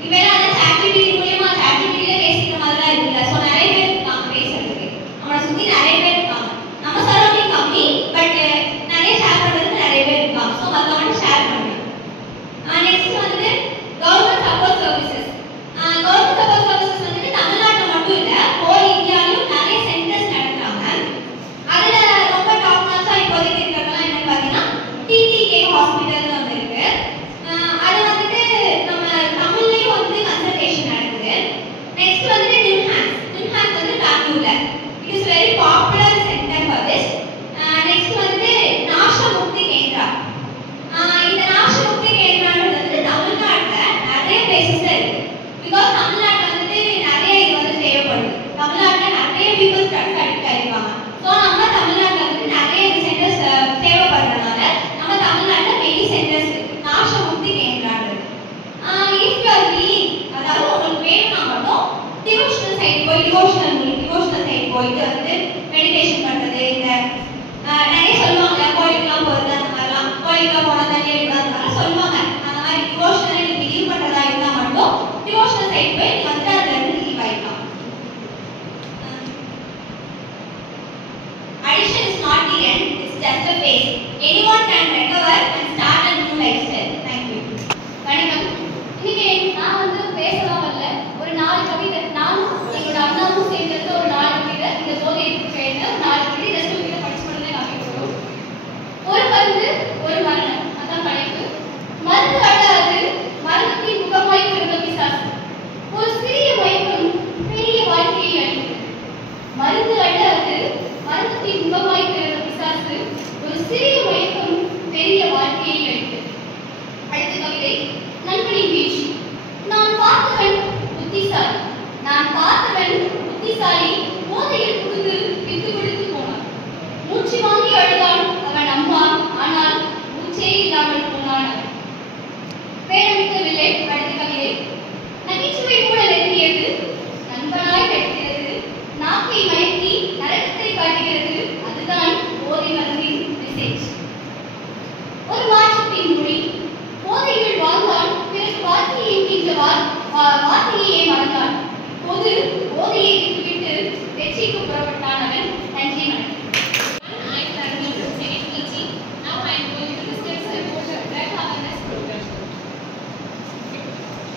இவெல்லாம் அந்த சாட்ஜிபிடி மூலமா சாட்ஜிபிடியில பேசிக்கிற மாதிரிலாம் இருக்குல்ல. ஸோ நிறைய பேர் இருக்காங்க பேசுறதுக்கு, நம்மளை சுத்தி நிறைய பேர் இருக்காங்க. நம்ம சரௌண்டிங் கம்மி, பட் நிறைய ஷேர் பண்றதுக்கு நிறைய பேர் இருக்காங்க. ஸோ மற்றவங்க ஷேர் பண்ணுங்க. நெக்ஸ்ட் வந்து government support services. Government support services வந்து தமிழ்நாட்டில் மட்டும் இல்ல, ஹோல் இந்தியாவிலும் நிறைய சென்டர்ஸ் நடத்துறாங்க. அதுல ரொம்ப டாப் நாச்சா இப்போதைக்கு இருக்கிறதெல்லாம் என்னன்னு பார்த்தீங்கன்னா டிடிகே ஹாஸ்பிட்டல்னு ஒன்று இருக்கு. அது வந்துட்டு நம்ம தமிழ்லயும் வந்து கன்சல்டேஷன் நடக்குது. நெக்ஸ்ட் வந்து நிம்ஹான்ஸ் வந்து பெங்களூர்ல. It is very popular centre for this. Next வந்து நாஷமுக்தி கேந்திரா. இந்த நாஷமுக்தி கேந்திரான்றது வந்து தமிழ்நாட்டில் நிறைய பிளேசஸ்ல இருக்கு. பிகாஸ் தமிழ்நாட்டில் வந்து நிறைய இது வந்து தேவைப்படுது. தமிழ்நாட்டில் நிறைய பீப்புள்ஸ் ட்ரக்ஸ் அடிக்ட் ஆயிருக்காங்க. ஸோ நம்ம தமிழ்நாட்டில் வந்து நிறைய சென்டர்ஸ் தேவைப்படுறதுனால நம்ம தமிழ்நாட்டில் மெனி சென்டர்ஸ் இருக்கு. நாஷமுக்தி கேந்திரான்றது இஃப் யூ ஆர் ரீடிங், அதாவது உங்களுக்கு வேணும்னா மட்டும் டிவோஷனல் சைடு போயிட்டு வந்து மெடிடேஷன் பண்றது, இந்த நிறைய சொல்லுவாங்க கோயிலுக்குலாம் போகிறது அந்த மாதிரிலாம், கோயிலுக்குலாம் போனால் தண்ணி அடிக்கலாம் அந்த மாதிரிலாம் சொல்லுவாங்க. அந்த மாதிரி டிவோஷனல் நீ பிலீவ் பண்ணுறதா இருந்தால் மட்டும் டிவோஷனல் சைடு போய் நீ வந்து அதில் இருந்து relieve ஆகிக்கலாம். Addiction is not the end, it's just a phase. Anyone can recover and start a new lifestyle. Thank you. வணக்கம். இன்னைக்கு நான் வந்து பேசலாம் வரல, ஒரு 4 கவிதை நானும் எங்களோட அண்ணாவும் சேர்ந்து ஒரு 4 கவிதை இந்த போதை சேர்ந்து 4 கவிதை ஜஸ்ட் உங்ககிட்ட படிச்சு பண்ணி காமிக்கிறோம். ஒரு மருந்து ஒரு மரணம், அதான் தலைப்பு. மருந்து அல்லாது மரணத்தின் முகமாய் பிறந்த பிசாசு, ஒரு சிறிய மயக்கம் பெரிய வாழ்க்கையை அளிக்கிறது. மருந்து அல்லாது மரணத்தின் முகமாய் பிறந்த பிசாசு, ஒரு சிறிய மயக்கம் பெரிய வாழ்க்கையை அளிக்கிறது. அடுத்த கவிதை நண்பனின் வீழ்ச்சி. நான் பார்த்தவன் புத்திசாலி போதையில் புகுந்து வித்து பிடித்து போனான். மூச்சு வாங்கி அழுதான் அவன் அம்மா, ஆனால் மூச்சே இல்லாமல் போனான் அவன். பேரமிக்கவில்லை. அடுத்த கவிதை நகைச்சுவை கூட நெருங்கியது, நண்பனாய் கட்டுகிறது, நாக்கை மயக்கி நரகத்தை காட்டுகிறது, அதுதான் போதை மருந்தின் மெசேஜ். ஒரு மாற்றத்தின் மொழி. போதையில் வாழ்ந்தான், பிறகு வார்த்தையை என்கின்ற வார்த்தையே மறந்தான். பொது போதையை விட்டுவிட்டு வெற்றிக்கு புறப்பட்டான் அவன். நன்றி வணக்கம். I am Tarun from second PG. Now I am going to discuss about the drug awareness program.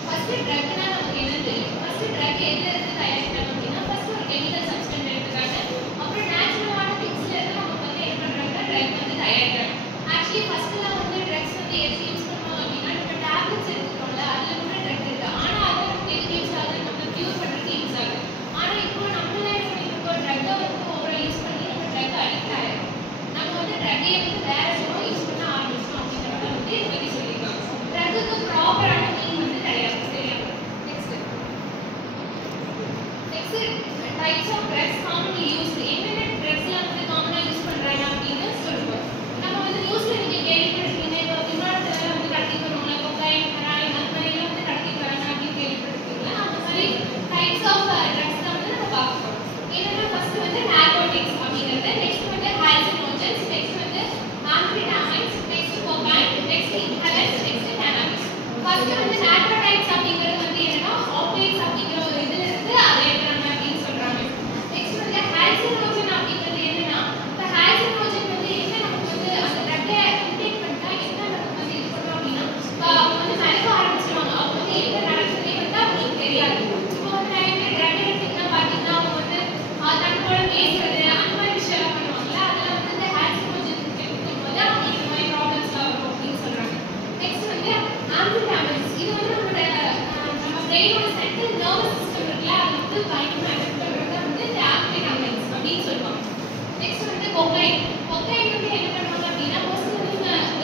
First drug na நமக்கு என்ன தெரியும்? First drug எதுல இருந்து தயாரிக்கிறாங்க அப்படின்னா ஃபர்ஸ்ட் ஒரு கெமிக்கல் சப்ஸ்டன்ஸ் எடுத்துக்காங்க, அப்புறம் நேச்சுரலான திங்ஸ்ல இருந்து நமக்கு வந்து என்ன பண்றாங்க ட்ரக் வந்து தயாரிக்கிறாங்க. ஆக்சுவலி ஃபர்ஸ்ட்லாம் வந்து ட்ரக்ஸ் வந்து எதுக்கு யூஸ் பண்ணுவாங்க அப்படின்னா நம்ம டேப்லெட்ஸ் எடுத்துக்கோம்ல அதுல கூட ட்ரக் இருக்கு, ஆனா அதை நமக்கு எதுக்கு யூஸ் ஆகுது, நம்ம கியூர் பண்றதுக்கு யூஸ் ஆகுது. ஆனா இப்போ நம்மளே ட்ரக்கை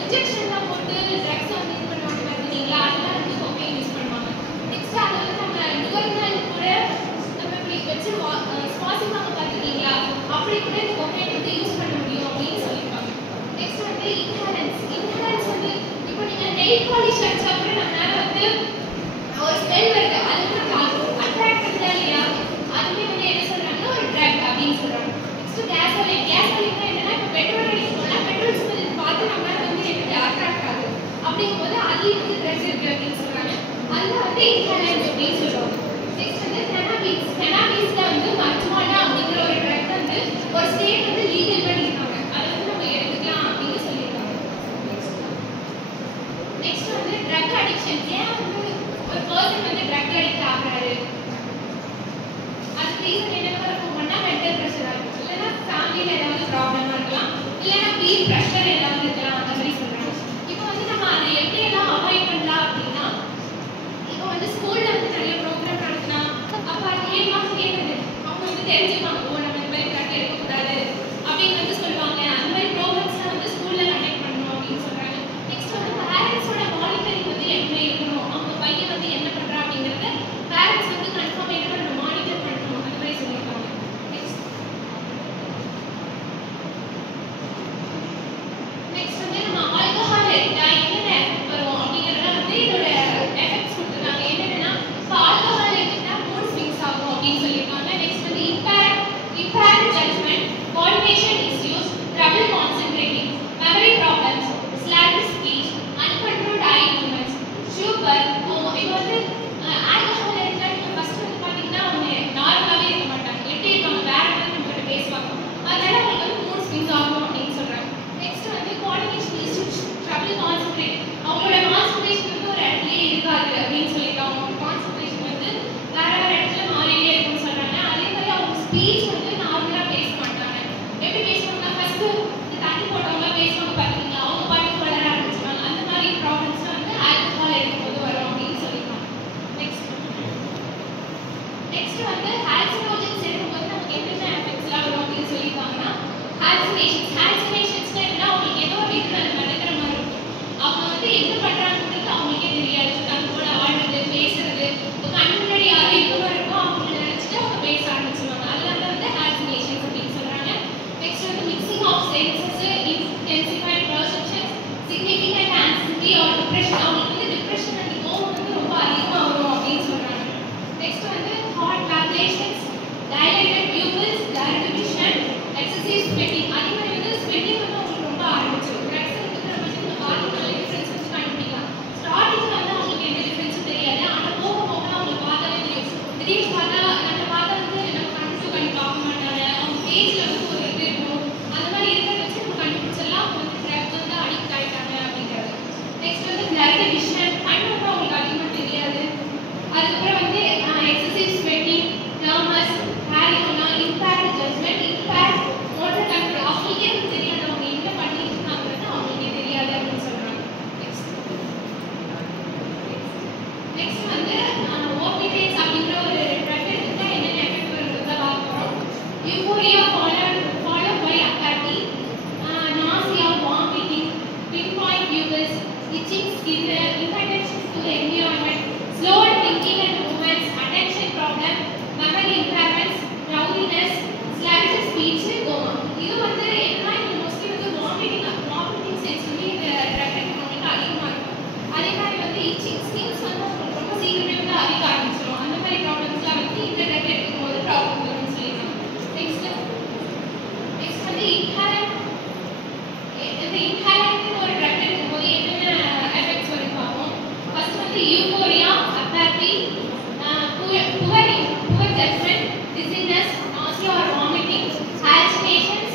இன்ஜெக்ஷன்லாம் போட்டு ட்ரக்ஸ் வந்து இது பண்ணுவாங்க பார்த்தீங்களா, அதெல்லாம் வந்து கொக்கைன் யூஸ் பண்ணுவாங்க. நெக்ஸ்ட் அதை வந்து நம்ம நுகர்நாள் கூட நம்ம இப்படி வச்சு சுவாசிப்பாங்க பார்த்துருக்கீங்களா, அப்படி கூட இந்த கொக்கைன் வந்து யூஸ் பண்ண முடியும் அப்படின்னு சொல்லியிருப்பாங்க. நெக்ஸ்ட் வந்து இன்ஹேலன்ஸ் வந்து இப்போ நீங்கள் நெயில் பாலிஷ் அடிச்சா கூட நம்மளால வந்து ஒரு ஸ்மெல் வருது, அது வந்து அட்ராக்ட் பண்ணுதா இல்லையா, அதுவே வந்து என்ன சொல்றாங்கன்னா ஒரு ட்ரக் அப்படின்னு சொல்றாங்க. நெக்ஸ்ட் கேசோலின் என்னன்னா இப்போ பெட்ரோல் அடிக்கணும்னா பெட்ரோல் ஸ்மெல் பார்த்து நம்மளால வந்து எனக்கு அட்ராக்ட் ஆகுது, அப்படிங்கும்போது அதுலேயும் வந்து ட்ரக்ஸ் இருக்கு அப்படின்னு சொல்றாங்க. அதில் வந்து இன்ஹேலன்ஸ் அப்படின்னு சொல்லுவாங்க. நெக்ஸ்ட் வந்து கெனாபிஸ்ல வந்து மரிஜுவானா அப்படிங்கிற ஒரு ட்ரக் வந்து ஒரு ஸ்டேட் வந்து லீகல் பண்ணியிருக்காங்க, அதை வந்து நம்ம எடுத்துக்கலாம் அப்படின்னு சொல்லியிருக்காங்க. நெக்ஸ்ட் வந்து ட்ரக் அடிக்ஷன். ஏன் வந்து ஒரு பர்சன் வந்து ட்ரக் அடிக்ட் ஆகுறாரு, அதுக்கு ரீசன் என்னவா இருக்கும்னா மென்டல் ப்ரெஷரா இருக்கும், இல்லைன்னா ஃபேமிலியில் ஏதாவது ப்ராப்ளமாக இருக்கலாம், இல்லைன்னா பீர் ப்ரெஷர் ஏதாவது இருக்கலாம், அந்த மாதிரி சொல்கிறாங்க. இப்போ வந்து நம்ம அதை எப்படியெல்லாம் அவாய்ட் பண்ணலாம் அப்படின்னா, இப்போ வந்து ஸ்கூலில் வந்து நிறைய ப்ரோக்ராம் நடத்தினா அப்போ அது கேட்குறது அவங்க வந்து தெரிஞ்சுப்பாங்க, ஓ நம்ம இந்த மாதிரி ட்ரக் எடுக்கக்கூடாது அப்படின்னு வந்து சொல்லுவாங்க. அந்த மாதிரி ப்ரோக்ராம்ஸ்லாம் வந்து ஸ்கூலில் கண்டக்ட் பண்ணணும் அப்படின்னு சொல்கிறாங்க. நெக்ஸ்ட் வந்து பேரண்ட்ஸோட மானிட்டரிங் வந்து எப்படி இருக்கணும், அவங்க பையன் வந்து என்ன பண்ணுறா அப்படிங்கிறத பேரண்ட்ஸ் வந்து கன்ஃபார்ம் என்ன பண்ணணும், மானிட்டர் பண்ணணும், அந்த மாதிரி சொல்லியிருக்காங்க. நெக்ஸ்ட் வந்து நம்ம ஆல்கஹால் எடுத்தா என்னென்ன எஃபெக்ட் வரும் அப்படிங்கிறத வந்து இதோட எஃபெக்ட்ஸ் கொடுத்துருக்காங்க. என்னென்னா இப்போ ஆல்கஹால் எடுத்தா மூட் ஸ்விங்ஸ் ஆகும் அப்படின்னு சொல்லியிருக்காங்க. நெக்ஸ்ட் வந்து impaired judgment, coordination issues, trouble concentrating, memory problems, slurred speech, uncontrolled eye movements, sugar, இது வந்து ஆல்கஹால் எடுத்தா நீங்கள் ஃபர்ஸ்ட் வந்து பார்த்தீங்கன்னா அவங்க நார்மலாகவே இருக்க மாட்டாங்க, எப்படி இருக்காங்க வேற மாதிரி நம்மகிட்ட பேசுவாங்க, அதனால அவங்களுக்கு வந்து மூட் ஸ்விங்ஸ் ஆகும் அப்படின்னு சொல்கிறாங்க. நெக்ஸ்ட் வந்து கோஆர்டினேஷன் இஷ்யூஸ், ட்ரபிள் கான்சென்ட்ரேட், அவங்களோட கான்சென்ட்ரேஷன் வந்து ஒரு இடத்துலயே இருக்காது அப்படின்னு சொல்லியிருக்காங்க. அவங்க கான்சென்ட்ரேஷன் வந்து வேற வேற இடத்துல மாறிட்டே இருக்கும்னு சொல்கிறாங்க. அதே மாதிரி அவங்க ஸ்பீச் வந்து நார்மலாக பேச மாட்டாங்க. எப்படி பேசுவாங்கன்னா ஃபர்ஸ்ட் இந்த தண்ணி போட்டவங்க பேசுவாங்க பார்த்தீங்களா, அவங்க பாட்டுக்கு வளர ஆரம்பிச்சுவாங்க. அந்த மாதிரி ப்ராப்ளம்ஸ்லாம் வந்து ஆல்கஹால் எடுக்கும்போது வரும் அப்படின்னு சொல்லியிருக்காங்க. நெக்ஸ்ட் வந்து ஹால்சினோஜன்ஸ் எடுக்கும்போது நமக்கு என்னென்ன எஃபெக்ட்ஸ்லாம் வரும் அப்படின்னு சொல்லியிருக்காங்கன்னா, ஹால்சினேஷன்ஸ்னா என்னன்னா அவங்களுக்கு ஏதோ ஒரு இது நடக்கிற மாதிரி இருக்கும், அவங்க வந்து என்ன பண்ணுறாங்கன்றது அவங்களுக்கே தெரியாது, தங்களோட ஆடுறது பேசுறது கண் முன்னாடி யாரும் இருக்க மாதிரி இருக்கும், அவங்க நினச்சிட்டு அவங்க பேச ஆரம்பிச்சிருவாங்க, அதனால வந்து ஹால்சினேஷன்ஸ் அப்படின்னு சொல்கிறாங்க. நெக்ஸ்ட் வந்து mixing of senses, intensified perceptions, significant anxiety or depression, அவங்களுக்கு வந்து டிப்ரெஷன் அண்ட் கோவம் வந்து ரொம்ப அதிகமாக வரும் அப்படின்னு சொல்கிறாங்க. நெக்ஸ்ட் வந்து heart palpitations, dilated pupils, blurred vision, excessive sweating. அதே மாதிரி வந்து ஸ்வெட்டிங் வந்து அவங்களுக்கு ரொம்ப ஆரம்பிச்சிடும். ட்ரக்ஸ் எடுத்துக்கிற பட்சத்தில் பாதிக்கான டிஃப்ரென்ஸ் வந்து கண்டுபிடிக்கலாம். ஸ்டார்டிங்கில் வந்து அவங்களுக்கு எந்த டிஃப்ரென்ஸும் தெரியாது, ஆனால் போக போக அவங்களுக்கு பார்த்தாலே தெரியும். திடீர்னு பார்த்தா நம்ம பார்த்தா வந்து நம்ம கண்டிப்பாக பண்ணி பார்க்க மாட்டாங்க, அவங்க பேஜில் வந்து ஒரு இது இருக்கும், அந்த மாதிரி இருக்கிறத வச்சு நம்ம கண்டுபிடிச்சிடலாம் அவங்க வந்து ட்ரக் வந்து அடிக்ட் ஆகிட்டாங்க அப்படிங்கிறது. நெக்ஸ்ட் வந்து blurred vision, கண் வந்து அவங்களுக்கு அதிகமாக தெரியாது. அதுக்கப்புறம் வந்து excessive sweating, numbness, paranoia, impaired judgment, impaired motor control, அவங்களுக்கே வந்து தெரியாது அவங்க என்ன பண்ணிட்டு இருக்காங்கிறது அவங்களுக்கே தெரியாது அப்படின்னு சொல்றாங்க. நெக்ஸ்ட் வந்து ஓபிடேட்ஸ் அப்படிங்கிற ஒரு ட்ரக் எடுத்துட்டா என்னென்ன எஃபெக்ட் வருதுன்னு பார்க்குறோம். Euphoria follow by apathy, nausea, vomiting, pinpoint pupils, itching skin, inattention to the environment, slower thinking and movements, attention problem, memory impairments, rowdiness, slurred speech, coma. இது வந்து என்னன்னா இது மோஸ்ட்லி வந்து வாமிட்டிங் சென்ஸ் வந்து இந்த ட்ரக் எடுக்கிறவங்களுக்கு அதிகமாக இருக்கும். அதே மாதிரி வந்து இச்சிங் ஸ்கின்ஸ் வந்து உங்களுக்கு ரொம்ப சீக்கிரமே வந்து அதிக ஆரம்பிச்சிடும். அந்த மாதிரி ப்ராப்ளம்ஸ்லாம் வந்து இந்த ட்ரக் எடுக்கும் போது ப்ராப்ளம் வரும்னு சொல்லியிருக்காங்க. நெக்ஸ்ட் வந்து இன்ஹேலண்ட் ஒரு ட்ரக் எடுக்கும் போது என்னென்ன எஃபெக்ட்ஸ் வரும் பார்ப்போம். ஃபர்ஸ்ட் வந்து euphoria, apathy, poor judgement, dizziness, nausea or vomiting, hallucinations,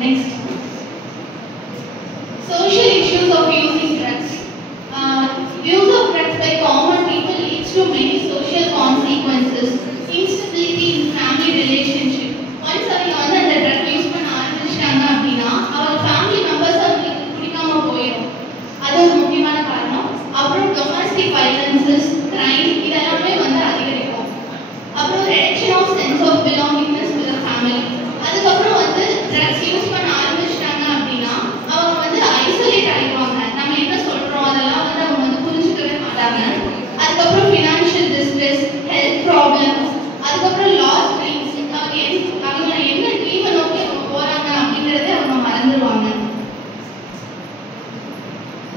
Next. Social issues of using drugs. Use of drugs by common people leads to many social consequences. Instability in family relationship. Once அவங்க வந்து அந்த drug use பண்ண ஆரம்பிச்சிட்டாங்க அப்படின்னா அவங்க family members அவங்களுக்கு பிடிக்காம போயிடும். அது ஒரு முக்கியமான காரணம். அப்புறம் டொமஸ்டிக் வயலன்சஸ், கிரைம் இதெல்லாமே வந்து அதிகரிக்கும். அப்புறம் reduction of sense of belongingness to the family. அதுக்கப்புறம் வந்து ட்ரக்ஸ் யூஸ் பண்ண ஆரம்பிச்சிட்டாங்க அப்படின்னா அவங்க வந்து ஐசோலேட் ஆகிடுவாங்க. நம்ம என்ன சொல்றோம் அதெல்லாம் வந்து அவங்க வந்து புரிஞ்சுக்கவே மாட்டாங்க. அதுக்கப்புறம் ஃபினான்ஷியல் டிஸ்ட்ரெஸ், ஹெல்த் ப்ராப்ளம்ஸ், அதுக்கப்புறம் லாஸ் ட்ரீம்ஸ். அவங்க என்ன ட்ரீமை நோக்கி அவங்க போறாங்க அப்படிங்கறதே அவங்க மறந்துடுவாங்க.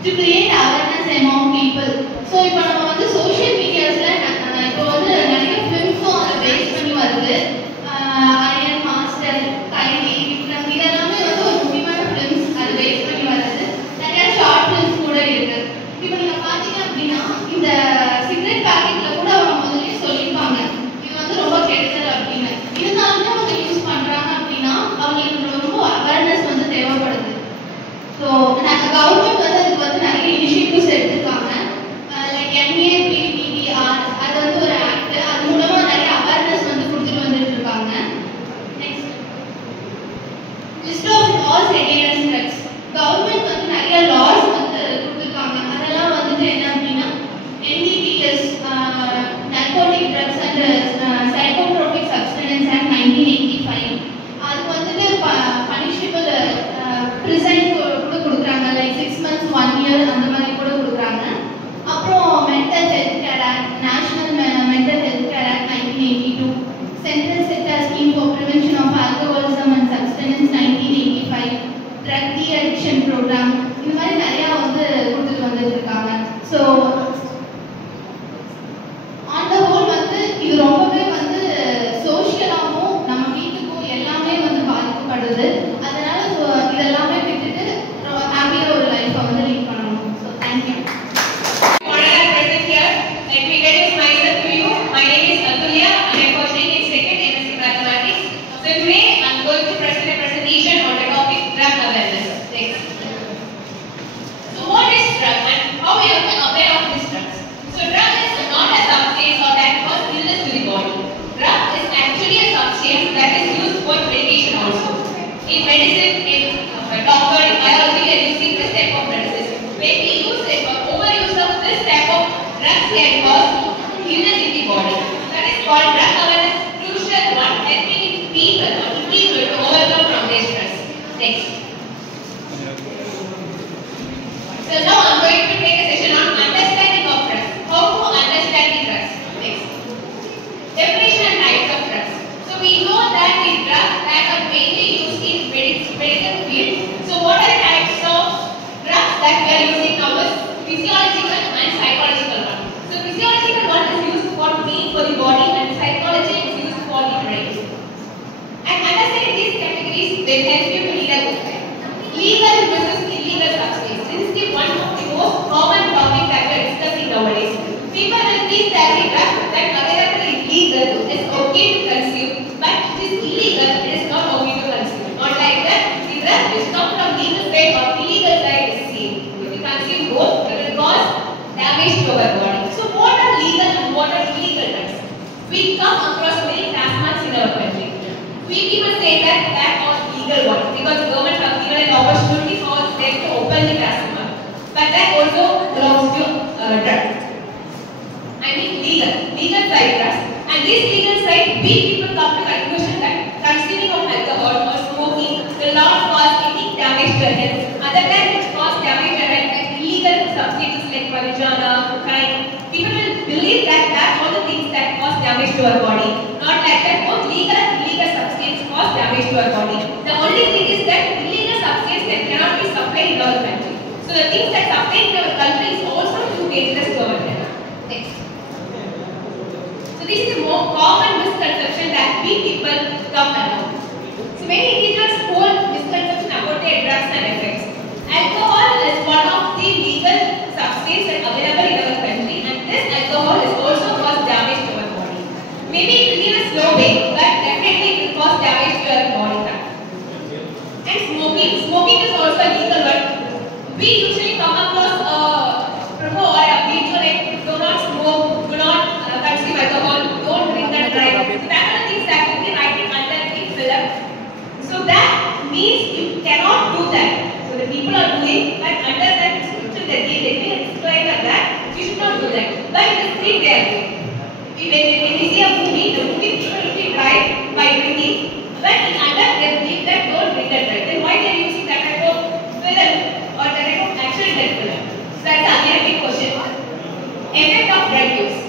To create awareness among people. So இப்போ நம்ம வந்து சோஷியல் மீடியாஸ்ல இப்போ வந்து நிறைய ஃபிலிம்ஸும் அதை பேஸ் பண்ணி வருது. அயன் மாஸ்டர், கைதி, விக்ரம் இதெல்லாமே வந்து ஒரு முக்கியமான ஃபிலிம்ஸ் அதை பேஸ் பண்ணி வருது. நிறைய ஷார்ட் ஃபிலிம்ஸ் கூட இருக்கு. இப்போ நீங்க பாத்தீங்க அப்படின்னா இந்த சிகரெட் பேக்கெட்ல கூட அவங்க முதல்லயே சொல்லியிருப்பாங்க இது வந்து ரொம்ப கெடுதல் அப்படின்னு. இருந்தாலுமே அவங்க யூஸ் பண்றாங்க அப்படின்னா அவங்களுக்கு ரொம்ப அவேர்னஸ் வந்து தேவைப்படுது. ஸோ கவர்மெண்ட் வந்து அதுக்கு வந்து நிறைய இனிஷியேட்டிவ்ஸ் எடுத்திருக்காங்க. லைக் MAPPDR அது வந்து ஒரு ஆக்ட். அது மூலமா நிறைய அவேர்னஸ் வந்து கொடுத்துட்டு வந்துட்டு இருக்காங்க. Next list of laws against drugs. Government வந்து நிறைய லாஸ் வந்து கொடுத்துருக்காங்க. அதெல்லாம் வந்துட்டு என்ன அப்படின்னா NDPS Narcotic Drugs and Psychotropic Substances Act 1985. அது வந்துட்டு பனிஷபிள் prison கூட கொடுக்குறாங்க. லைக் 6 months 1 year அந்த மாதிரி கூட கொடுக்குறாங்க. அப்புறம் mental health care act, national mental health care act 1982, central sector scheme for prevention of alcoholism and substance 1985, drug de addiction programme இந்த மாதிரி நிறையா வந்து கொடுத்துட்டு வந்துட்டு இருக்காங்க. ஸோ ஆன் த ஹோல் வந்து இது ரொம்பவே வந்து சோஷியலாகவும் நம்ம வீட்டுக்கும் எல்லாமே வந்து பாதிக்கப்படுது. அதனால இதெல்லாமே விட்டுட்டு ரொம்ப ஹாப்பியாக ஒரு லைஃப்பை வந்து லீட் பண்ணணும். So thank you. Present here. Let me introduce myself to you. My name is Atulya and I'm pursuing in second MSc Mathematics. So today I'm going to present a presentation on the topic drug awareness. Next. So what is drug and how we are aware of these drugs? So drug is not a substance or that causes illness to the body. Drug is actually a substance that is used for medication also. In medicine, in doctor, in biology, they are using this type of medicine. When we use it, overuse of this type of drugs can cause illness in the body. That is called drug awareness, crucial one, helping people to overcome from their stress. Next. So now I'm going to take a session on understanding of drugs. How to understand the drugs. Next. Definition and types of drugs. So we know that the drugs that are mainly used in medical field. So what are the types of drugs that we are using now is physiological and psychological one. So physiological one is used for pain for the body and psychology is used for the brain. And understanding these categories will help you to lead a good life. Legal versus illegal substance. This is the one of the most common topic that we are discussing nowadays. People will think that the drug that available is legal is okay to consume, but it is illegal, it is not okay to consume. Not like that. The drug which comes from legal side or illegal side is same. If we consume both, it will cause damage to our body. So what are legal and what are illegal drugs? We come across many taskmasters in our country. We people say that was legal one because government have given an opportunity for them to open the taskmaster. But that also belongs to drug. I mean legal side drugs. And this legal side, we people come to conclusion that consuming of alcohol or smoking will not cause any damage to health. Other than it cause damage to health, like illegal substances like marijuana, cocaine, people will believe that all the things that cause damage to our body. Not like that, both legal and illegal substances cause damage to our body. The only thing is that illegal substances that cannot be supplied in our country. So the things that supply in our country is also too dangerous to our health. Next. So this is the more common misconception that we people come around. So many individuals hold misconception about their drugs and effects. Alcohol is one of the legal substances available in our country, and this alcohol is also cause damage to our body. Maybe it will give a slow way, but definitely it will cause damage to our body. And smoking. Smoking is also legal, but we usually come across a promo or a video like do not smoke, do not consume alcohol, don't drink and drive. So that are the things that will be writing under the film. So that means you cannot do that. So the people are doing, but under that description that they will explain that you should not do that. But in the screen they are doing. When we see a movie, the movie people will be drive by drinking. But in under they believe that don't drink and drive. Then why they are using that type of film or that type of action in that film? So that's again a big question. Effect of drug use.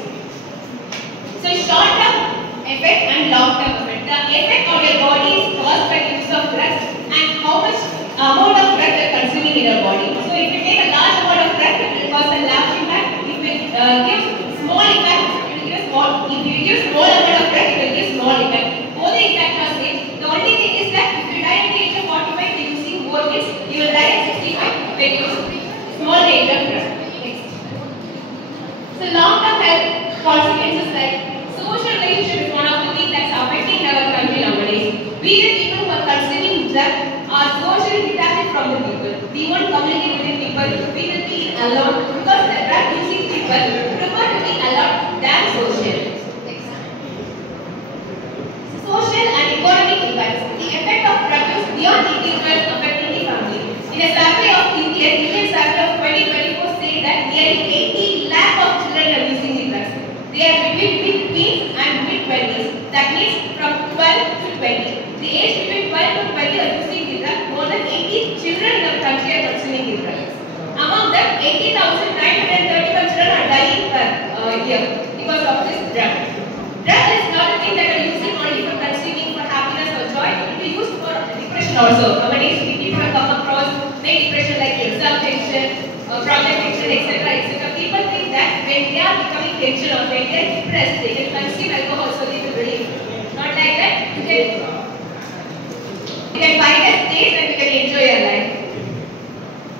So short-term effect and long-term effect. The effect on your body is caused by the use of drugs and how much amount of drugs they are consuming in your body. So if you take a large amount of drugs, it will cause a large impact. If you give small impact, it will give small. If you give small amount of drugs, it will give small impact. Both the impact are same. The only thing is that if you die at the age of 45 by using more pills, you will die at 65 when you use small range of drugs. So long-term health consequences like social relationship is one of the things that's affecting our country nowadays. We the people who are consuming drugs are socially detached from the people. We won't communicate with the people. We will be alone because the drug using people prefer to be alone than social. Social and economic impacts. The effect of drug use beyond individuals affecting the family. In a survey of India, Indian survey of 2024 say that nearly 80 lakh of children are using the drugs. They are between mid-teens and mid-20s. That means from 12 to 20. The age between 12 to 20 are using the drug. More than 80 children in our country are consuming the drugs. Among them, 80,931 children are dying per year because of this drug. Drug is not a thing that are using only for consuming for happiness or joy. It will be used for depression also. Nowadays, people have come across many depression like exam tension, project tension, etc. etc. People think that when they are becoming tension or when they are depressed, they can consume alcohol so they will relieve. Not like that. You can find a space and you can enjoy your life.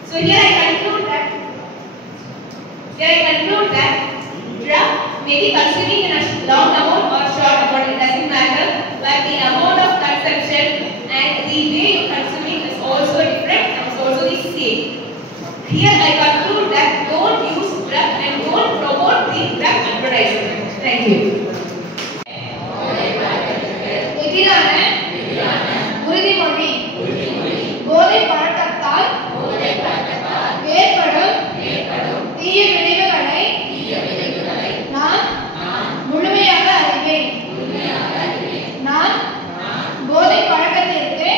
So here I conclude that drug may be consuming in a long amount or short amount, it doesn't matter, but the amount of consumption and the way you consuming is also different and is also the same. Here I conclude that don't use drug and don't promote the drug advertisement. Thank you. எதிரான உறுதிமொழி. போதை பழக்கத்தால் ஏற்படும் தீய விளைவுகளை நான் முழுமையாக அறிவேன். நான் போதை பழக்கத்திற்கு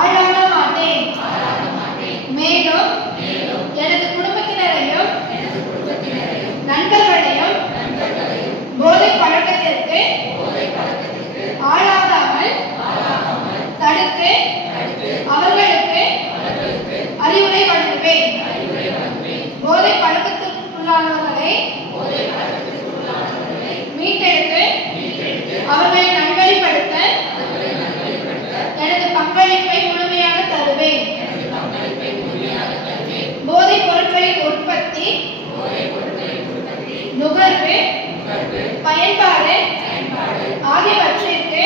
ஆளாக மாட்டேன். மேலும் எனது குடும்பத்தினரையும் நண்பர்களையும் போதை பழக்கத்திற்கு ஆளாகாமல் தடுத்து அவர்களுக்கு அறிவுரை வழங்குவேன். போதை பழக்கத்திற்குள்ளானவர்களை மீட்டெடுத்து அவர்களை நல்வழிப்படுத்த எனது பங்களிப்பை முழுமையாக தருவேன். போதைப் பொருட்களின் உற்பத்தி, நுகர்வு, பயன்பாடு ஆகியவற்றிற்கு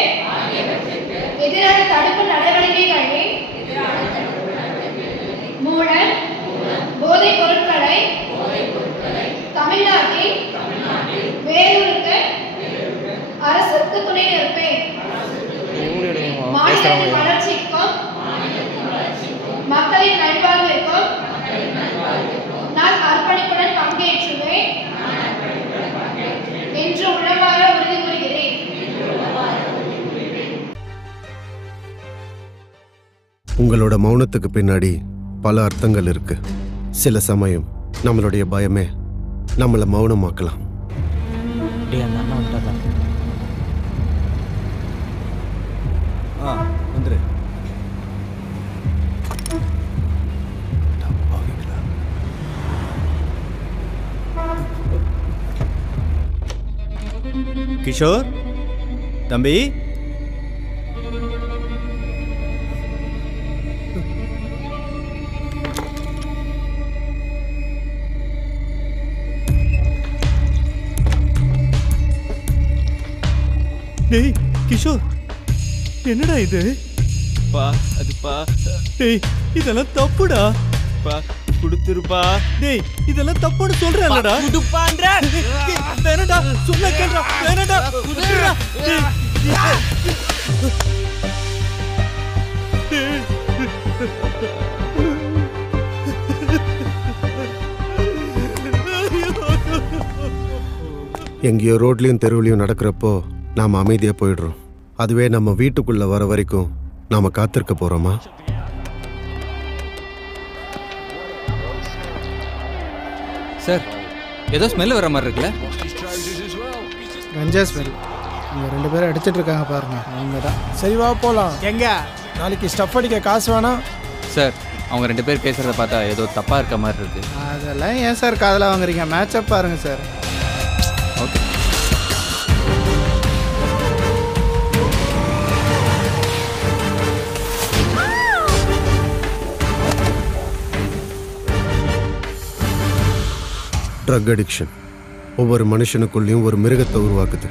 எதிரான தடுப்பு நடவடிக்கைகளின் மூலம் போதைப் பொருட்களை தமிழ்நாட்டில் வேறொருக்க அரசுக்கு துணை நிற்பேன். மாநிலத்தின் வளர்ச்சிக்கும் மக்களின் நல்வாழ்விற்கும் நான் அர்ப்பணிப்புடன் பங்கேற்றுவேன் என்று உளமாற உறுதி கூறுகிறேன். உங்களோட மௌனத்துக்கு பின்னாடி பல அர்த்தங்கள் இருக்கு. சில சமயம் நம்மளுடைய பயமே நம்மளை மௌனமாக்கலாம். வந்துரு. கிஷோர் தம்பி, டேய் கிஷோர், என்னடா இது? பா அதுப்பா. டேய் இதெல்லாம் தப்புடா. பா குடுத்துருப்பா. டேய் இதெல்லாம் தப்புன்னு சொல்றேன்லடா. குடுப்பான்ற. வேணடா சொன்னா கேளுடா. வேணடா குடுறா. எங்கேயோ ரோட்லயும் தெருவுலையும் நடக்கிறப்போ நாம் அமைதியா போயிடுறோம். அதுவே நம்ம வீட்டுக்குள்ள வர வரைக்கும் நாம காத்திருக்க போறோமா? சார் ஏதோ ஸ்மெல் வர மாதிரி இருக்குல்ல? கஞ்சா ஸ்மெல். இங்கே 2 பேரும் அடிச்சிட்டு இருக்காங்க பாருங்க, அவங்க தான். சரி வா போகலாம். எங்க நாளைக்கு ஸ்டஃப் அடிக்க காசு வேணாம் சார். அவங்க 2 பேர் பேசுகிறத பார்த்தா ஏதோ தப்பாக இருக்க மாதிரி இருக்கு. அதெல்லாம் ஏன் சார் காதில் வாங்குறீங்க? மேட்சப் பாருங்க சார். ஓகே. ட்ரக் அடிக்ஷன் ஒவ்வொரு மனுஷனுக்குள்ளேயும் ஒரு மிருகத்தை உருவாக்குது.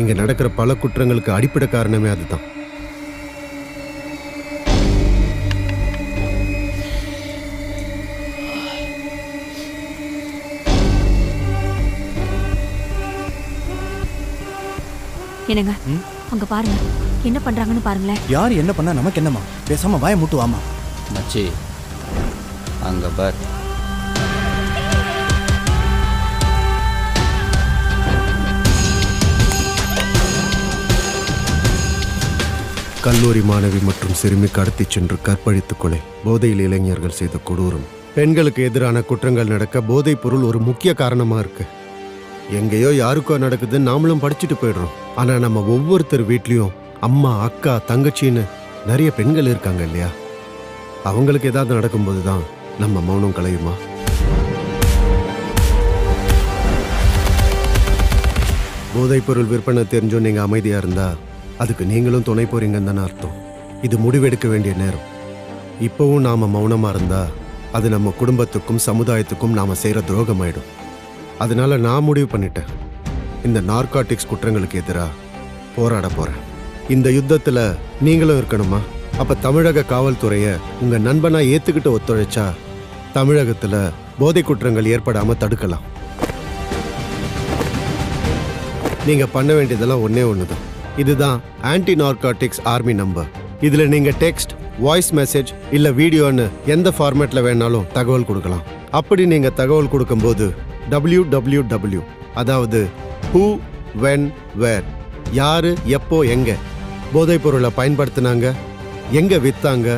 இங்கே நடக்கிற பல குற்றங்களுக்கு அடிப்படை காரணமே அதுதான். என்னங்க அங்க பாருங்க, என்ன பண்றாங்கன்னு பாருங்களேன். யார் என்ன பண்ணா நமக்கு என்னமா? பேசாம வாய மூட்டு வாமா. மச்சி அங்க பார். கல்லூரி மாணவி மற்றும் சிறுமி கடத்தி சென்று கற்பழித்து கொலை, போதையில் இளைஞர்கள் செய்த கொடூரம். பெண்களுக்கு எதிரான குற்றங்கள் நடக்க போதைப் பொருள் ஒரு முக்கிய காரணமா இருக்கு. எங்கேயோ யாருக்கோ நடக்குது, நாமளும் படிச்சுட்டு போயிடுறோம். ஆனா நம்ம ஒவ்வொருத்தர் வீட்லயும் அம்மா, அக்கா, தங்கச்சின்னு நிறைய பெண்கள் இருக்காங்க இல்லையா? அவங்களுக்கு ஏதாவது நடக்கும்போது தான் நம்ம மௌனம் கலையுமா? போதைப் பொருள் விற்பனை தெரிஞ்சும் நீங்க அமைதியா இருந்தா அதுக்கு நீங்களும் துணை போறீங்கன்னு தானே அர்த்தம். இது முடிவெடுக்க வேண்டிய நேரம். இப்போவும் நாம மௌனமா இருந்தா அது நம்ம குடும்பத்துக்கும் சமுதாயத்துக்கும் நாம செய்யற துரோகமாயிடும். அதனால நான் முடிவு பண்ணிட்டேன், இந்த நார்காட்டிக்ஸ் குற்றங்களுக்கு எதிராக போராட போறேன். இந்த யுத்தத்துல நீங்களும் இருக்கணுமா? அப்ப தமிழக காவல்துறையை உங்க நண்பனா ஏத்துக்கிட்டு ஒத்துழைச்சா தமிழகத்துல போதை குற்றங்கள் ஏற்படாம தடுக்கலாம். நீங்க பண்ண வேண்டியதெல்லாம் ஒன்னே ஒண்ணுதான். இதுதான் ஆன்டி நார்காட்டிக்ஸ் ஆர்மி நம்பர். இதுல நீங்க டெக்ஸ்ட், வாய்ஸ் மெசேஜ் இல்ல வீடியோன்னு எந்த ஃபார்மேட்ல வேணாலும் தகவல் கொடுக்கலாம். அப்படி நீங்க தகவல் கொடுக்கும்போது www, அதாவது who, when, where, யாரு, எப்போ, எங்க போதைப் பொருளை பயன்படுத்தினாங்க, எங்க வித்தாங்க,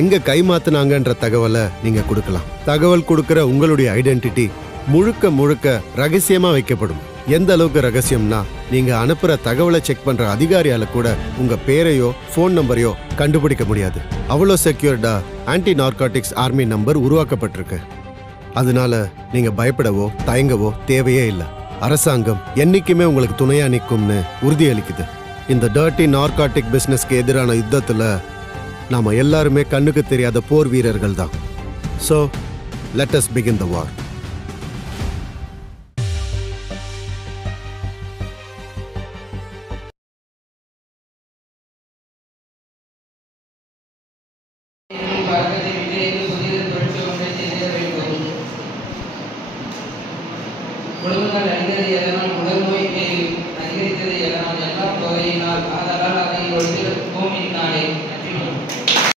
எங்க கைமாத்தினாங்கன்ற தகவலை நீங்க கொடுக்கலாம். தகவல் கொடுக்கிற உங்களுடைய ஐடென்டிட்டி முழுக்க முழுக்க ரகசியமா வைக்கப்படும். எந்த அளவுக்கு ரகசியம்னா, நீங்க அனுப்புற தகவலை செக் பண்ற அதிகாரியால கூட உங்க பேரையோ ஃபோன் நம்பரையோ கண்டுபிடிக்க முடியாது. அவ்வளோ செக்யூர்டா ஆன்டி நார்காட்டிக்ஸ் ஆர்மி நம்பர் உருவாக்கப்பட்டிருக்கு. அதனால நீங்க பயப்படவோ தயங்கவோ தேவையே இல்லை. அரசாங்கம் என்னைக்குமே உங்களுக்கு துணையா நிற்கும்னு உறுதியளிக்குது. இந்த டர்ட்டி நார்காட்டிக் பிசினஸ்க்கு எதிரான யுத்தத்துல நாம எல்லாருமே கண்ணுக்கு தெரியாத போர் வீரர்கள் தான். So let us begin the war. குடும்பங்கள் அடிக்கிறது எதனால்? உடல் நோய் அதிகரித்தது எதனால்? எல்லாம் தொகையினால். ஆதலால் அதை ஒழித்திருப்போம் இந்நாளே. நன்றி.